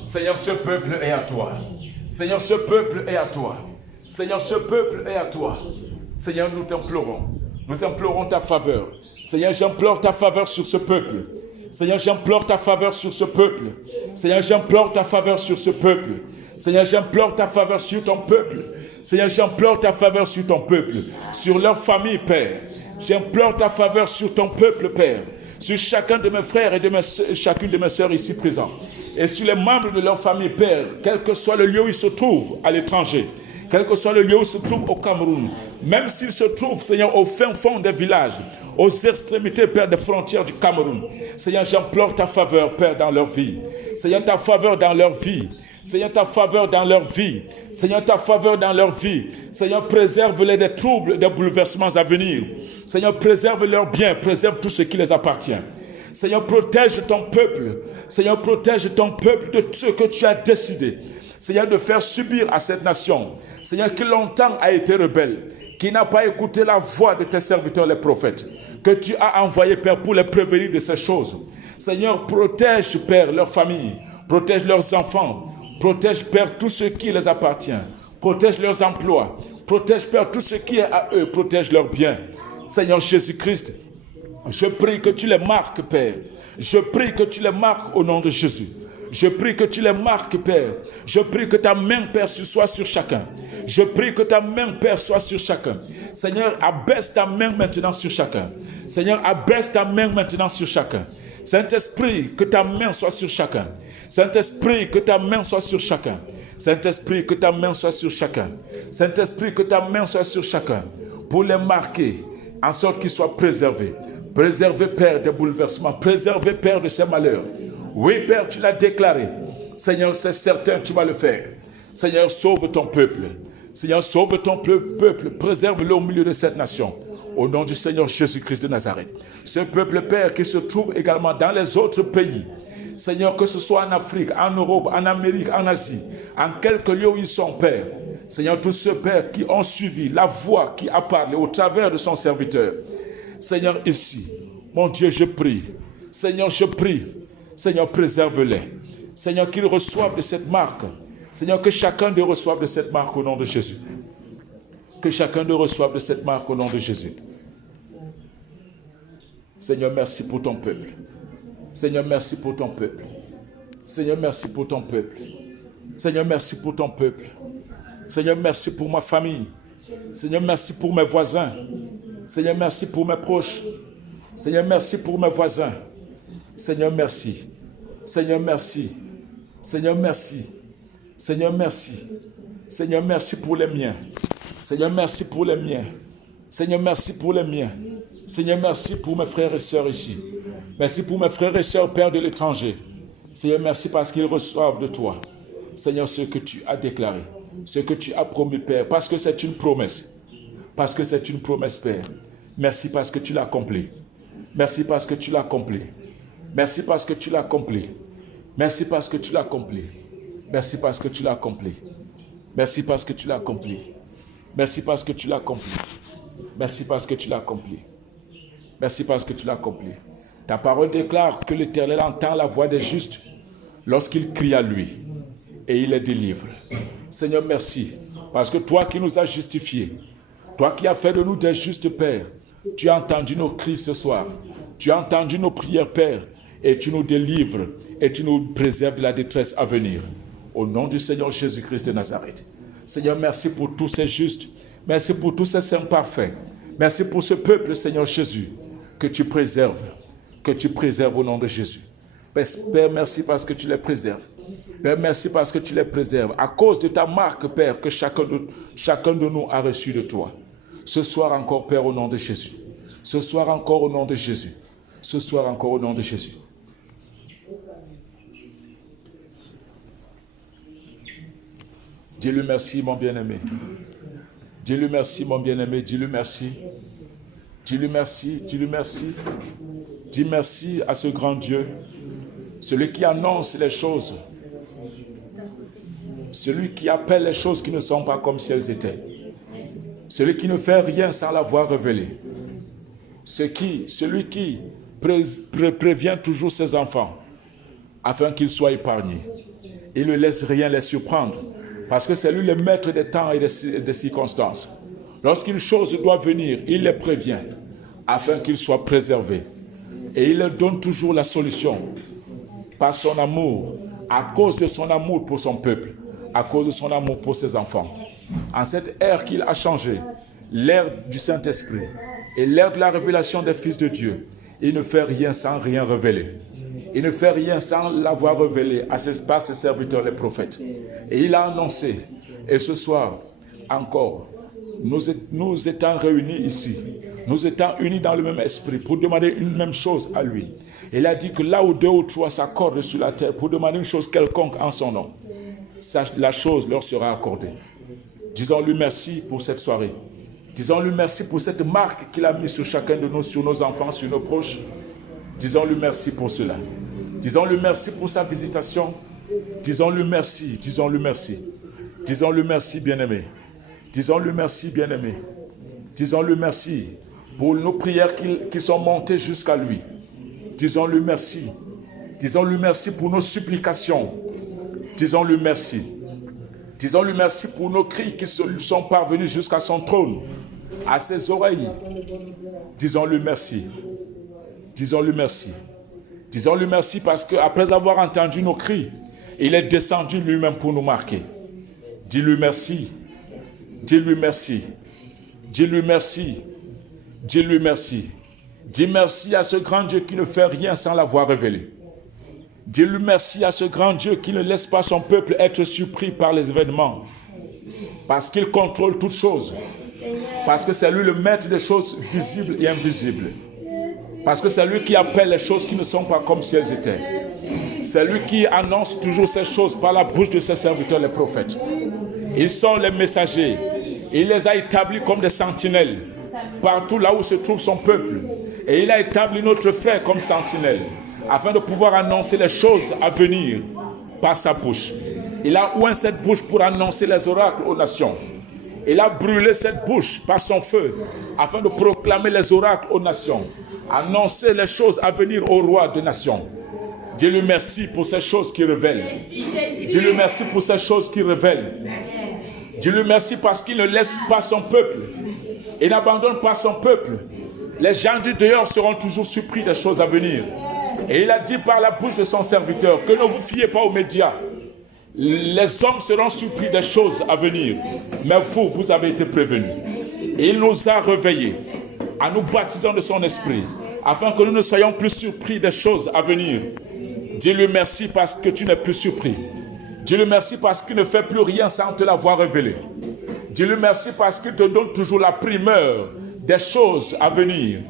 Seigneur, ce peuple est à toi. Seigneur, ce peuple est à toi. Seigneur, ce peuple est à toi. Seigneur, nous t'implorons. Nous implorons ta faveur. Seigneur, j'implore ta faveur sur ce peuple. Seigneur, j'implore ta faveur sur ce peuple. Seigneur, j'implore ta faveur sur ce peuple. Seigneur, j'implore ta faveur sur ton peuple. Seigneur, j'implore ta faveur sur ton peuple. Sur leur famille, Père. J'implore ta faveur sur ton peuple, Père. Sur chacun de mes frères et de chacune de mes sœurs ici présents. Et sur les membres de leur famille, Père, quel que soit le lieu où ils se trouvent à l'étranger, quel que soit le lieu où ils se trouvent au Cameroun, même s'ils se trouvent, Seigneur, au fin fond des villages, aux extrémités, Père, des frontières du Cameroun. Seigneur, j'implore ta faveur, Père, dans leur vie. Seigneur, ta faveur dans leur vie. Seigneur, ta faveur dans leur vie. Seigneur, ta faveur dans leur vie. Seigneur, préserve-les des troubles, des bouleversements à venir. Seigneur, préserve leurs biens, préserve tout ce qui les appartient. Seigneur, protège ton peuple. Seigneur, protège ton peuple de ce que tu as décidé. Seigneur, de faire subir à cette nation. Seigneur, qui longtemps a été rebelle, qui n'a pas écouté la voix de tes serviteurs, les prophètes, que tu as envoyés, Père, pour les prévenir de ces choses. Seigneur, protège, Père, leur famille, protège leurs enfants, protège, Père, tout ce qui les appartient, protège leurs emplois, protège, Père, tout ce qui est à eux, protège leurs biens. Seigneur Jésus-Christ, je prie que tu les marques, Père. Je prie que tu les marques au nom de Jésus. Je prie que tu les marques, Père. Je prie que ta main, Père, soit sur chacun. Je prie que ta main, Père, soit sur chacun. Seigneur, abaisse ta main maintenant sur chacun. Seigneur, abaisse ta main maintenant sur chacun. Saint-Esprit, que ta main soit sur chacun. Saint-Esprit, que ta main soit sur chacun. Saint-Esprit, que ta main soit sur chacun. Saint-Esprit, que ta main soit sur chacun. Pour les marquer, en sorte qu'ils soient préservés. Préservez, Père, des bouleversements. Préservez, Père, de ces malheurs. Oui, Père, tu l'as déclaré. Seigneur, c'est certain, tu vas le faire. Seigneur, sauve ton peuple. Seigneur, sauve ton peuple. Préserve-le au milieu de cette nation. Au nom du Seigneur Jésus-Christ de Nazareth. Ce peuple, Père, qui se trouve également dans les autres pays. Seigneur, que ce soit en Afrique, en Europe, en Amérique, en Asie, en quelques lieux où ils sont, Père. Seigneur, tous ceux, Père, qui ont suivi la voix qui a parlé au travers de son serviteur. Seigneur, ici, mon Dieu, je prie. Seigneur, je prie. Seigneur, préserve-les. Seigneur, qu'ils reçoivent de cette marque. Seigneur, que chacun d'eux reçoive de cette marque au nom de Jésus. Que chacun d'eux reçoive de cette marque au nom de Jésus. Seigneur, merci pour ton peuple. Seigneur, merci pour ton peuple. Seigneur, merci pour ton peuple. Seigneur, merci pour ton peuple. Seigneur, merci pour ma famille. Seigneur, merci pour mes voisins. Seigneur, merci pour mes proches. Seigneur, merci pour mes voisins. Seigneur, merci. Seigneur, merci. Seigneur, merci. Seigneur, merci. Seigneur, merci pour les miens. Seigneur, merci pour les miens. Seigneur, merci pour les miens. Seigneur, merci pour mes frères et sœurs ici. Merci pour mes frères et sœurs, Père de l'étranger. Seigneur, merci parce qu'ils reçoivent de toi. Seigneur, ce que tu as déclaré, ce que tu as promis, Père, parce que c'est une promesse. Parce que c'est une promesse, Père. Merci parce que tu l'as accompli. Merci parce que tu l'as accompli. Merci parce que tu l'as accompli. Merci parce que tu l'as accompli. Merci parce que tu l'as accompli. Merci parce que tu l'as accompli. Merci parce que tu l'as accompli. Merci parce que tu l'as accompli. Merci parce que tu l'as accompli. Ta parole déclare que l'Éternel entend la voix des justes lorsqu'il crie à lui et il les délivre. Seigneur, merci parce que toi qui nous as justifiés, toi qui as fait de nous des justes, Père, tu as entendu nos cris ce soir. Tu as entendu nos prières, Père, et tu nous délivres et tu nous préserves de la détresse à venir. Au nom du Seigneur Jésus-Christ de Nazareth. Seigneur, merci pour tous ces justes. Merci pour tous ces saints parfaits. Merci pour ce peuple, Seigneur Jésus, que tu préserves au nom de Jésus. Père, merci parce que tu les préserves. Père, merci parce que tu les préserves. À cause de ta marque, Père, que chacun de nous a reçu de toi. Ce soir encore, Père, au nom de Jésus. Ce soir encore, au nom de Jésus. Ce soir encore, au nom de Jésus. Dis-lui merci, mon bien-aimé. Dis-lui merci, mon bien-aimé. Dis-lui merci. Dis-lui merci. Dis-lui merci. Dis merci à ce grand Dieu. Celui qui annonce les choses. Celui qui appelle les choses qui ne sont pas comme si elles étaient. Celui qui ne fait rien sans l'avoir révélé. Celui qui prévient toujours ses enfants afin qu'ils soient épargnés. Il ne laisse rien les surprendre parce que c'est lui le maître des temps et des circonstances. Lorsqu'une chose doit venir, il les prévient afin qu'ils soient préservés. Et il leur donne toujours la solution par son amour, à cause de son amour pour son peuple, à cause de son amour pour ses enfants. En cette ère qu'il a changée, l'ère du Saint-Esprit et l'ère de la révélation des fils de Dieu, il ne fait rien sans rien révéler. Il ne fait rien sans l'avoir révélé par ses serviteurs les prophètes. Et il a annoncé, et ce soir encore, nous étant réunis ici, nous étant unis dans le même esprit pour demander une même chose à lui. Il a dit que là où 2 ou 3 s'accordent sur la terre pour demander une chose quelconque en son nom, la chose leur sera accordée. Disons-lui merci pour cette soirée. Disons-lui merci pour cette marque qu'il a mise sur chacun de nous, sur nos enfants, sur nos proches. Disons-lui merci pour cela. Disons-lui merci pour sa visitation. Disons-lui merci, disons-lui merci. Disons-lui merci, bien-aimé. Disons-lui merci, bien-aimé. Disons-lui merci pour nos prières qui sont montées jusqu'à lui. Disons-lui merci. Disons-lui merci pour nos supplications. Disons-lui merci. Disons-lui merci pour nos cris qui sont parvenus jusqu'à son trône, à ses oreilles. Disons-lui merci. Disons-lui merci. Disons-lui merci parce qu'après avoir entendu nos cris, Il est descendu lui-même pour nous marquer. Dis-lui merci. Dis-lui merci. Dis-lui merci. Dis-lui merci. Dis merci à ce grand Dieu qui ne fait rien sans l'avoir révélé. Dis-lui merci à ce grand Dieu qui ne laisse pas son peuple être surpris par les événements. Parce qu'il contrôle toutes choses. Parce que c'est lui le maître des choses visibles et invisibles. Parce que c'est lui qui appelle les choses qui ne sont pas comme si elles étaient. C'est lui qui annonce toujours ces choses par la bouche de ses serviteurs, les prophètes. Ils sont les messagers. Il les a établis comme des sentinelles partout là où se trouve son peuple. Et il a établi notre frère comme sentinelle afin de pouvoir annoncer les choses à venir par sa bouche. Il a oint cette bouche pour annoncer les oracles aux nations. Il a brûlé cette bouche par son feu afin de proclamer les oracles aux nations, annoncer les choses à venir au roi des nations. Dis-lui merci pour ces choses qui révèlent. Dis-lui merci pour ces choses qui révèlent. Dis-lui merci parce qu'il ne laisse pas son peuple. Il n'abandonne pas son peuple. Les gens du dehors seront toujours surpris des choses à venir. Et il a dit par la bouche de son serviteur que ne vous fiez pas aux médias. Les hommes seront surpris des choses à venir. Mais vous avez été prévenus. Il nous a réveillés en nous baptisant de son esprit afin que nous ne soyons plus surpris des choses à venir. Dis-lui merci parce que tu n'es plus surpris. Dis-lui merci parce qu'il ne fait plus rien sans te l'avoir révélé. Dis-lui merci parce qu'il te donne toujours la primeur des choses à venir.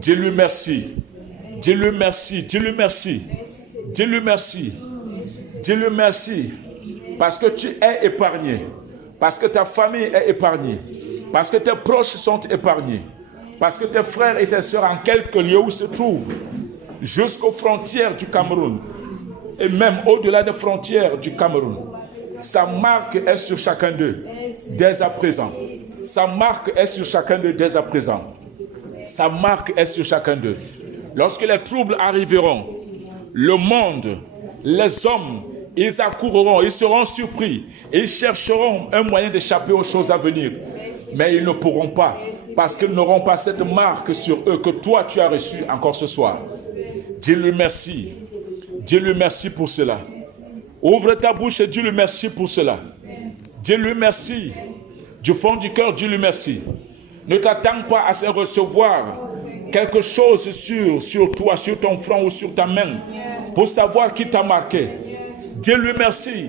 Dis-lui merci. Dis-lui merci. Dis-lui merci. Dis-lui merci. Dis-lui merci. Parce que tu es épargné. Parce que ta famille est épargnée. Parce que tes proches sont épargnés. Parce que tes frères et tes sœurs en quelques lieux où se trouvent, jusqu'aux frontières du Cameroun, et même au-delà des frontières du Cameroun, sa marque est sur chacun d'eux, dès à présent. Sa marque est sur chacun d'eux, dès à présent. Sa marque est sur chacun d'eux. Lorsque les troubles arriveront, le monde, les hommes, ils accourront, ils seront surpris, ils chercheront un moyen d'échapper aux choses à venir. Mais ils ne pourront pas, parce qu'ils n'auront pas cette marque sur eux que toi tu as reçue encore ce soir. Dis-lui merci. Dis-lui merci pour cela. Ouvre ta bouche et dis-lui merci pour cela. Dis-lui merci. Du fond du cœur, dis-lui merci. Ne t'attends pas à se recevoir quelque chose sur toi, sur ton front ou sur ta main, pour savoir qui t'a marqué. Dis-lui merci.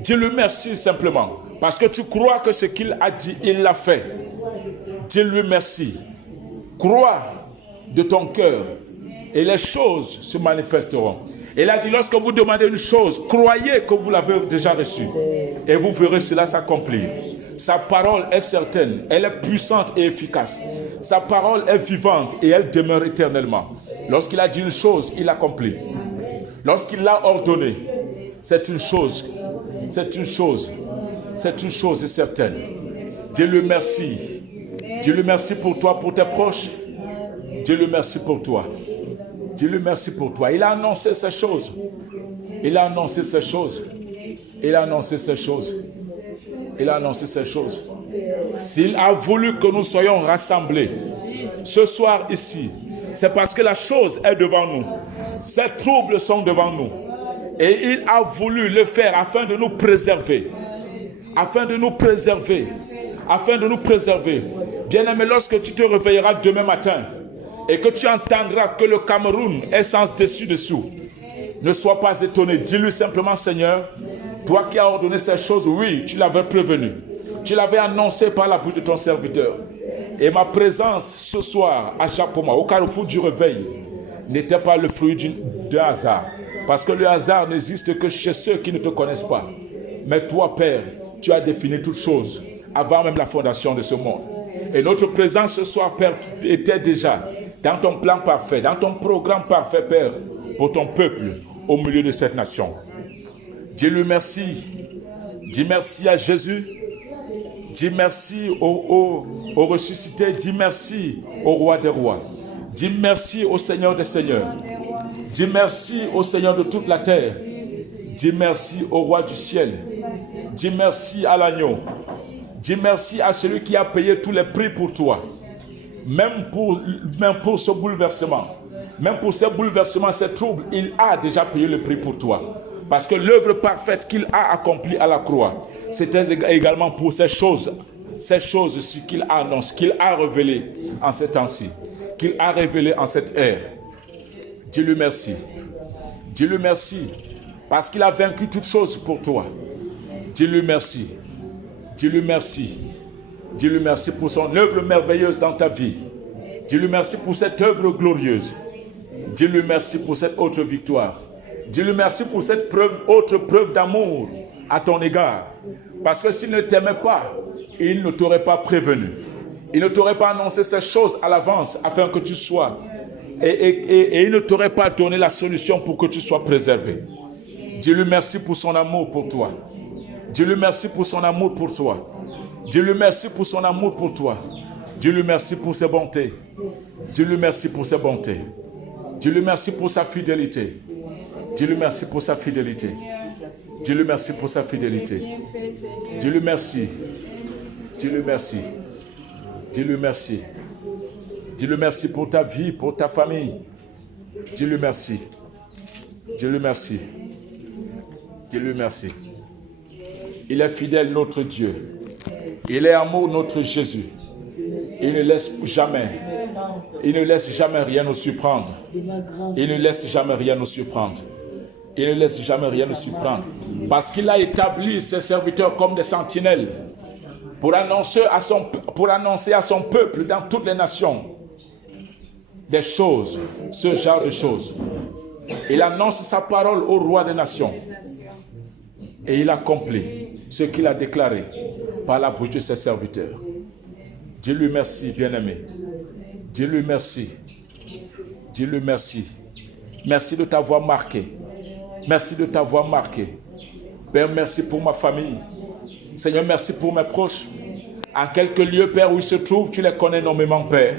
Dis-lui merci simplement. Parce que tu crois que ce qu'il a dit, il l'a fait. Dis-lui merci. Crois de ton cœur et les choses se manifesteront. Il a dit, lorsque vous demandez une chose, croyez que vous l'avez déjà reçue. Et vous verrez cela s'accomplir. Sa parole est certaine, elle est puissante et efficace. Sa parole est vivante et elle demeure éternellement. Lorsqu'il a dit une chose, il l'accomplit. Lorsqu'il l'a ordonné, c'est une chose certaine. Dis-lui merci. Dis-lui merci pour toi, pour tes proches. Dis-lui merci pour toi. Dis-lui merci pour toi. Il a annoncé ces choses. Il a annoncé ces choses. Il a annoncé ces choses. Il a annoncé ces choses. S'il a voulu que nous soyons rassemblés ce soir ici, c'est parce que la chose est devant nous. Ces troubles sont devant nous. Et il a voulu le faire afin de nous préserver. Afin de nous préserver. Afin de nous préserver. Bien-aimé, lorsque tu te réveilleras demain matin et que tu entendras que le Cameroun est sans dessus-dessous, ne sois pas étonné. Dis-lui simplement, Seigneur, toi qui as ordonné ces choses, oui, tu l'avais prévenu. Tu l'avais annoncé par la bouche de ton serviteur. Et ma présence ce soir à Japoma, au carrefour du réveil, n'était pas le fruit d'un hasard. Parce que le hasard n'existe que chez ceux qui ne te connaissent pas. Mais toi, Père, tu as défini toutes choses avant même la fondation de ce monde. Et notre présence ce soir, Père, était déjà dans ton plan parfait, dans ton programme parfait, Père, pour ton peuple au milieu de cette nation. Dis-lui merci. Dis merci à Jésus. Dis merci au ressuscité. Dis merci au roi des rois. Dis merci au Seigneur des seigneurs. Dis merci au Seigneur de toute la terre. Dis merci au roi du ciel. Dis merci à l'agneau. Dis merci à celui qui a payé tous les prix pour toi. Même pour ce bouleversement. Même pour ces bouleversements, ces troubles, il a déjà payé le prix pour toi. Parce que l'œuvre parfaite qu'il a accomplie à la croix, c'était également pour ces choses qu'il annonce, qu'il a révélées en ces temps-ci, qu'il a révélées en cette ère. Dis-lui merci. Dis-lui merci. Parce qu'il a vaincu toutes choses pour toi. Dis-lui merci. Dis-lui merci. Dis-lui merci pour son œuvre merveilleuse dans ta vie. Dis-lui merci pour cette œuvre glorieuse. Dis-lui merci pour cette autre victoire. Dis-lui merci pour cette autre preuve d'amour à ton égard. Parce que s'il ne t'aimait pas, il ne t'aurait pas prévenu. Il ne t'aurait pas annoncé ces choses à l'avance afin que tu sois. Et il ne t'aurait pas donné la solution pour que tu sois préservé. Dis-lui merci pour son amour pour toi. Dis-lui merci pour son amour pour toi. Dis-lui merci pour son amour pour toi. Dis-lui merci pour ses bontés. Dis-lui merci pour ses bontés. Dis-lui merci pour sa fidélité. Dis-lui merci pour sa fidélité. Dis-lui merci pour sa fidélité. Dis-lui merci. Dis-lui merci. Dis-lui merci. Dis-lui merci pour ta vie, pour ta famille. Dis-lui merci. Dis-lui merci. Dis-lui merci. Il est fidèle, notre Dieu. Il est amour, notre Jésus. Il ne laisse jamais rien nous surprendre. Il ne laisse jamais rien nous surprendre. Il ne laisse jamais rien nous surprendre. Parce qu'il a établi ses serviteurs comme des sentinelles pour annoncer à son peuple dans toutes les nations des choses, ce genre de choses. Il annonce sa parole au roi des nations. Et il accomplit ce qu'il a déclaré par la bouche de ses serviteurs. Dis-lui merci, bien-aimé. Dis-lui merci. Dis-lui merci. Merci de t'avoir marqué. Merci de t'avoir marqué. Père, merci pour ma famille. Seigneur, merci pour mes proches. En quelques lieux, Père, où ils se trouvent, tu les connais nommément, Père.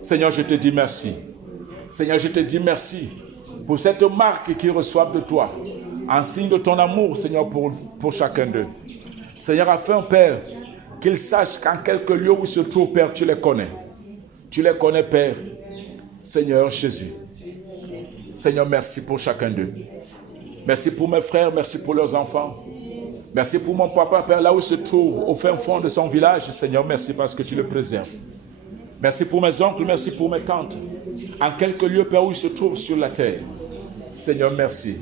Seigneur, je te dis merci. Seigneur, je te dis merci pour cette marque qu'ils reçoivent de toi, en signe de ton amour, Seigneur, pour chacun d'eux. Seigneur, afin, Père, qu'ils sachent qu'en quelques lieux où ils se trouvent, Père, tu les connais. Tu les connais, Père. Seigneur Jésus. Seigneur, merci pour chacun d'eux. Merci pour mes frères, merci pour leurs enfants. Merci pour mon papa, Père, là où il se trouve, au fin fond de son village. Seigneur, merci parce que tu le préserves. Merci pour mes oncles, merci pour mes tantes. En quelques lieux, Père, où ils se trouvent sur la terre. Seigneur, merci.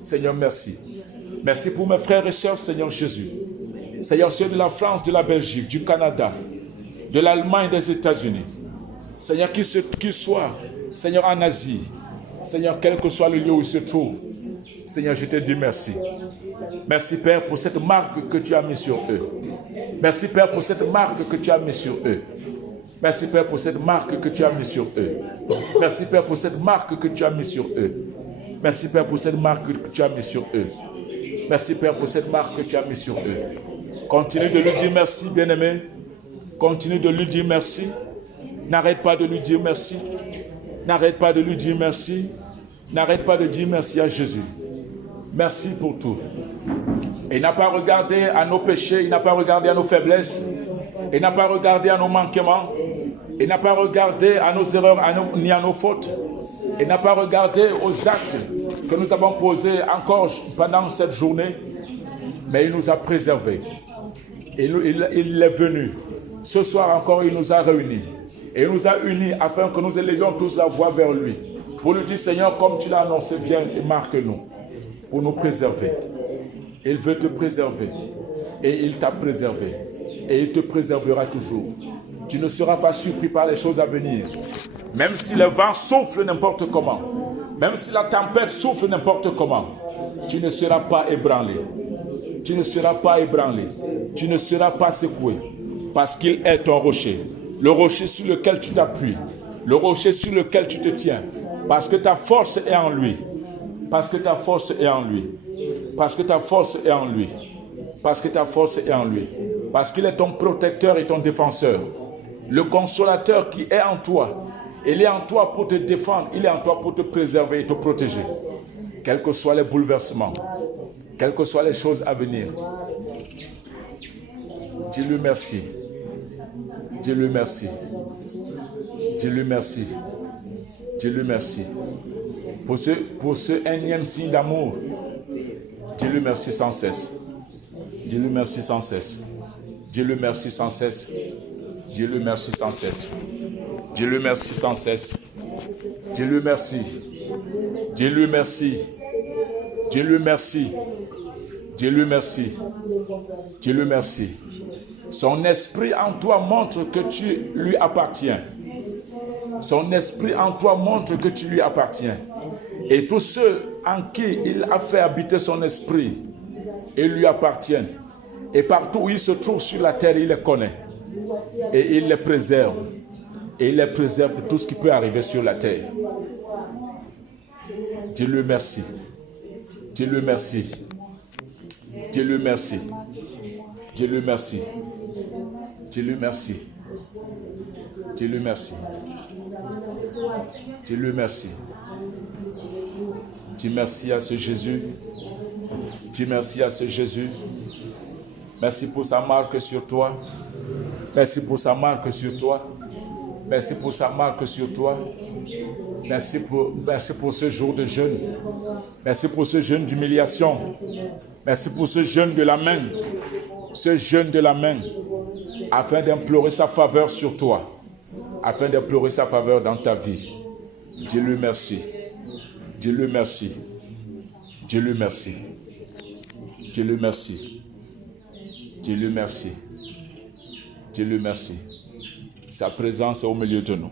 Seigneur, merci. Merci pour mes frères et sœurs, Seigneur Jésus. Seigneur, ceux de la France, de la Belgique, du Canada, de l'Allemagne, des États-Unis. Seigneur, qu'ils soient, Seigneur, en Asie. Seigneur, quel que soit le lieu où ils se trouvent. Seigneur, je te dis merci. Merci, Père, pour cette marque que tu as mise sur eux. Merci, Père, pour cette marque que tu as mise sur eux. Merci, Père, pour cette marque que tu as mise sur eux. Merci, Père, pour cette marque que tu as mise sur eux. Merci, Père, pour cette marque que tu as mise sur eux. Merci, Père, pour cette marque que tu as mise sur eux. Continue de lui dire merci, bien-aimé. Continue de lui dire merci. N'arrête pas de lui dire merci. N'arrête pas de lui dire merci. N'arrête pas de dire merci à Jésus. Merci pour tout. Et il n'a pas regardé à nos péchés, il n'a pas regardé à nos faiblesses, il n'a pas regardé à nos manquements, il n'a pas regardé à nos erreurs ni à nos fautes. Il n'a pas regardé aux actes que nous avons posés encore pendant cette journée, mais il nous a préservés. Il est venu. Ce soir encore, il nous a réunis. Et il nous a unis afin que nous élevions tous la voix vers lui. Pour lui dire, Seigneur, comme tu l'as annoncé, viens et marque-nous pour nous préserver. Il veut te préserver. Et il t'a préservé. Et il te préservera toujours. Tu ne seras pas surpris par les choses à venir. Même si le vent souffle n'importe comment, même si la tempête souffle n'importe comment, tu ne seras pas ébranlé. Tu ne seras pas ébranlé. Tu ne seras pas secoué. Parce qu'il est ton rocher. Le rocher sur lequel tu t'appuies. Le rocher sur lequel tu te tiens. Parce que ta force est en lui. Parce que ta force est en lui. Parce que ta force est en lui. Parce que ta force est en lui. Parce qu'il est ton protecteur et ton défenseur. Le consolateur qui est en toi. Il est en toi pour te défendre. Il est en toi pour te préserver et te protéger. Quels que soient les bouleversements. Quelles que soient les choses à venir. Dis-lui merci. Dis-lui merci. Dis-lui merci. Dis-lui merci. Pour ce énième signe d'amour Dis-lui merci sans cesse. Dis-lui merci sans cesse. Dis-lui merci sans cesse. Dis-lui merci sans cesse. Dis-lui merci sans cesse. Dis-lui merci. Dis-lui merci. Dis-lui merci. Dis-lui merci. Dis-lui merci. Son esprit en toi montre que tu lui appartiens. Son esprit en toi montre que tu lui appartiens. Et tous ceux en qui il a fait habiter son esprit, ils lui appartiennent. Et partout où il se trouve sur la terre, il les connaît. Et il les préserve. Et il les préserve de tout ce qui peut arriver sur la terre. Dis-lui merci. Dis-lui merci. Dis-lui merci. Dis-lui merci. Dis-lui merci. Dis-lui merci. Dis-lui merci. Dis merci à ce Jésus. Dis merci à ce Jésus. Merci pour sa marque sur toi. Merci pour sa marque sur toi. Merci pour sa marque sur toi. Merci pour ce jour de jeûne. Merci pour ce jeûne d'humiliation. Merci pour ce jeûne de la main. Ce jeûne de la main. Afin d'implorer sa faveur sur toi. Afin d'implorer sa faveur dans ta vie. Dis-lui merci. Dis-lui merci. Dis-lui merci. Dis-lui merci. Dis-lui merci. Dis-lui merci. Sa présence est au milieu de nous.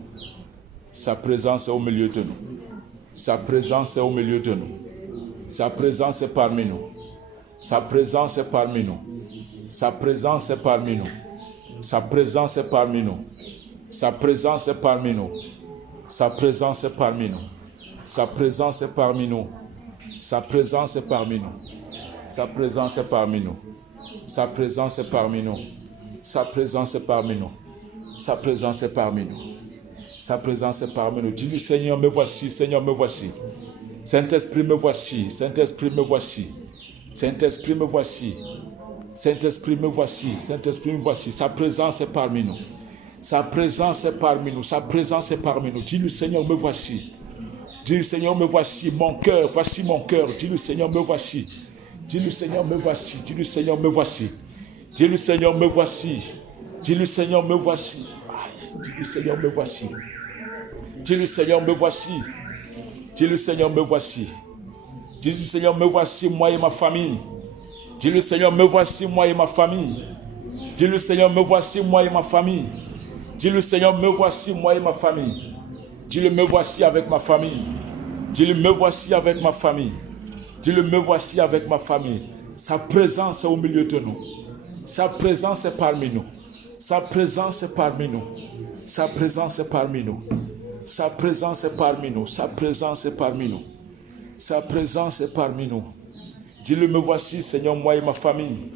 Sa présence est au milieu de nous. Sa présence est au milieu de nous. Sa présence est parmi nous. Sa présence est parmi nous. Sa présence est parmi nous. Sa présence est parmi nous. Sa présence est parmi nous. Sa présence est parmi nous. Sa présence est parmi nous. Sa présence est parmi nous. Sa présence est parmi nous. Sa présence est parmi nous. Sa présence est parmi nous. Sa présence est parmi nous. Sa présence est parmi nous. Dis-lui, Seigneur, me voici. Seigneur, me voici. Saint-Esprit, me voici. Saint-Esprit, me voici. Saint-Esprit, me voici. Saint-Esprit, me voici. Saint-Esprit, me voici. Sa présence est parmi nous. Sa présence est parmi nous. Sa présence est parmi nous. Dis-lui, Seigneur, me voici. Dis-lui, Seigneur, me voici. Mon cœur, voici mon cœur. Dis-lui, Seigneur, me voici. Dis-lui, Seigneur, me voici. Dis-lui, Seigneur, me voici. Dis-lui, Seigneur, me voici. Dis-lui, Seigneur, me voici. Dis-lui, Seigneur, me voici. Dis-lui, Seigneur, me voici. Dis-lui, Seigneur, me voici. Dis-lui, Seigneur, me voici, moi et ma famille. Dis-lui, Seigneur, me voici, moi et ma famille. Dis-lui, Seigneur, me voici, moi et ma famille. Dis-lui, Seigneur, me voici, moi et ma famille. Dis-lui, me voici avec ma famille. Dis-lui, me voici avec ma famille. Dis-lui, me voici avec ma famille. Sa présence est au milieu de nous. Sa présence est parmi nous. Sa présence est parmi nous. Sa présence est parmi nous. Sa présence est parmi nous. Sa présence est parmi nous. Sa présence est parmi nous. Dis-le, me voici, Seigneur, moi et ma famille.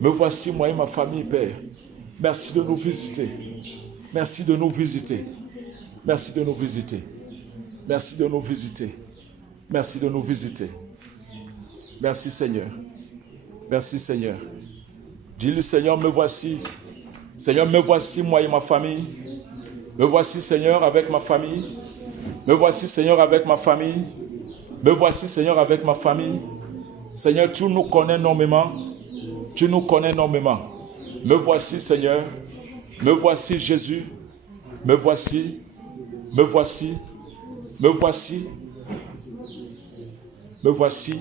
Me voici, moi et ma famille, Père. Merci de nous visiter. Merci de nous visiter. Merci de nous visiter. Merci de nous visiter. Merci de nous visiter. Merci, Seigneur. Merci, Seigneur. Dis-le, Seigneur, me voici. Seigneur, me voici, moi et ma famille. Me voici, Seigneur, avec ma famille. Me voici, Seigneur, avec ma famille. Me voici, Seigneur, avec ma famille. Seigneur, tu nous connais énormément. Tu nous connais énormément. Me voici, Seigneur. Me voici, Jésus. Me voici. Me voici. Me voici. Me voici.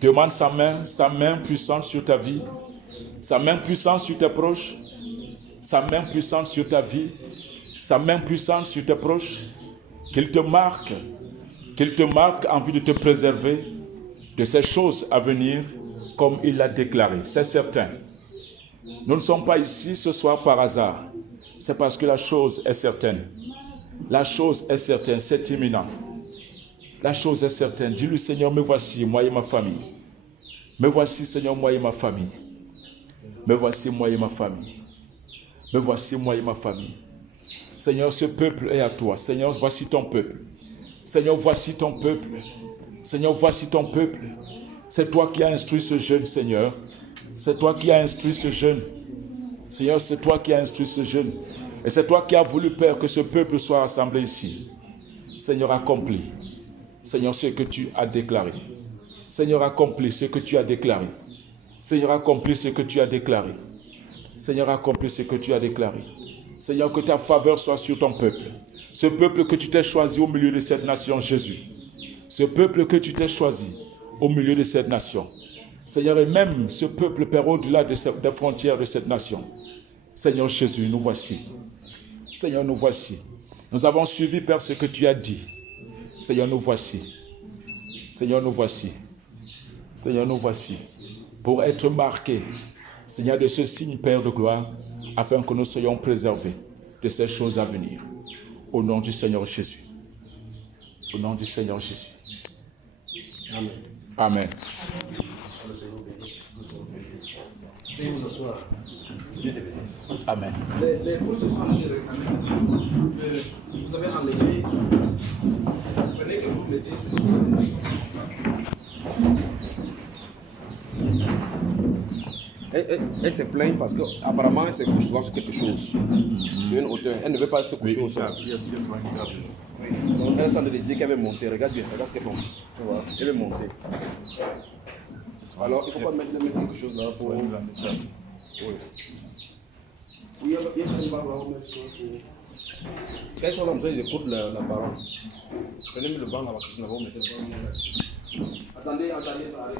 Demande sa main puissante sur ta vie. Sa main puissante sur tes proches. Sa main puissante sur ta vie. Sa main puissante sur tes proches. Qu'il te marque en vue de te préserver de ces choses à venir comme il l'a déclaré. C'est certain. Nous ne sommes pas ici ce soir par hasard. C'est parce que la chose est certaine. La chose est certaine, c'est imminent. La chose est certaine. Dis-lui, Seigneur, me voici, moi et ma famille. Me voici, Seigneur, moi et ma famille. Me voici, moi et ma famille. Me voici, moi et ma famille. Seigneur, ce peuple est à toi. Seigneur, voici ton peuple. Seigneur, voici ton peuple. Seigneur, voici ton peuple. C'est toi qui as instruit ce jeune, Seigneur. C'est toi qui as instruit ce jeune. Seigneur, c'est toi qui as instruit ce jeune. Et c'est toi qui as voulu, Père, que ce peuple soit rassemblé ici. Seigneur, accomplis. Seigneur, ce que tu as déclaré. Seigneur, accomplis ce que tu as déclaré. Seigneur, accomplis ce que tu as déclaré. Seigneur, accomplis ce que tu as déclaré. Seigneur, que ta faveur soit sur ton peuple. Ce peuple que tu t'es choisi au milieu de cette nation, Jésus. Ce peuple que tu t'es choisi au milieu de cette nation. Seigneur, et même ce peuple, Père, au-delà des frontières de cette nation. Seigneur Jésus, nous voici. Seigneur, nous voici. Nous avons suivi, Père, ce que tu as dit. Seigneur, nous voici. Seigneur, nous voici. Seigneur, nous voici. Pour être marqués, Seigneur, de ce signe, Père de gloire, afin que nous soyons préservés de ces choses à venir. Au nom du Seigneur Jésus. Au nom du Seigneur Jésus. Amen. Amen. Veuillez vous asseoir. Dieu te bénisse. Amen. Les choses sont réclamées. Vous avez enlevé. Prenez que vous mettez sur elle se plaint parce qu'apparemment elle se couche souvent sur quelque chose, sur une hauteur. Elle ne veut pas se coucher au sol. Donc elle semble dire qu'elle veut monter. Regarde bien, regarde ce qu'elle fait. Tu vois, elle veut monter. Alors il faut pas mettre quelque chose là pour. Oui. Il y a une barre là où mettre. Quand ils sont comme ça, ils écoutent la parole. Prenez le banc là, parce que sinon on va mettre le banc là. Attendez, ça arrive.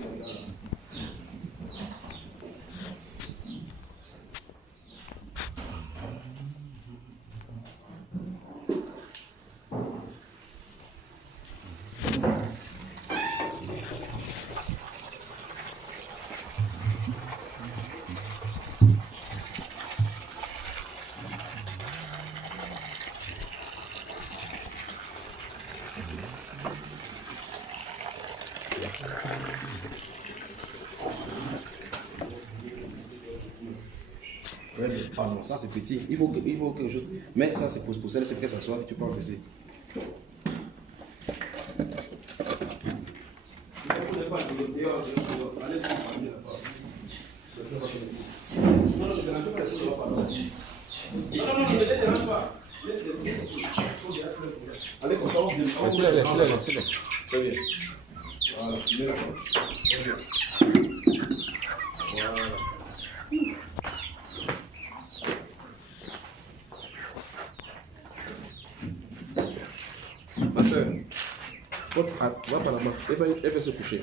Ah non, ça c'est petit. Il faut quelque chose. Mais ça c'est pour celle, c'est pour qu'elle s'assoie, tu penses ici. Allez, comme ça, on vient. Laissez-les. Très bien. Voilà, mets la main. Très bien. Voilà. Ma soeur, va par là-bas. Elle fait se coucher.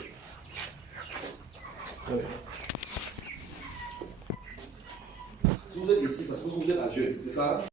Ouais. Si vous êtes ici, ça se trouve que vous êtes à jeûne, c'est ça?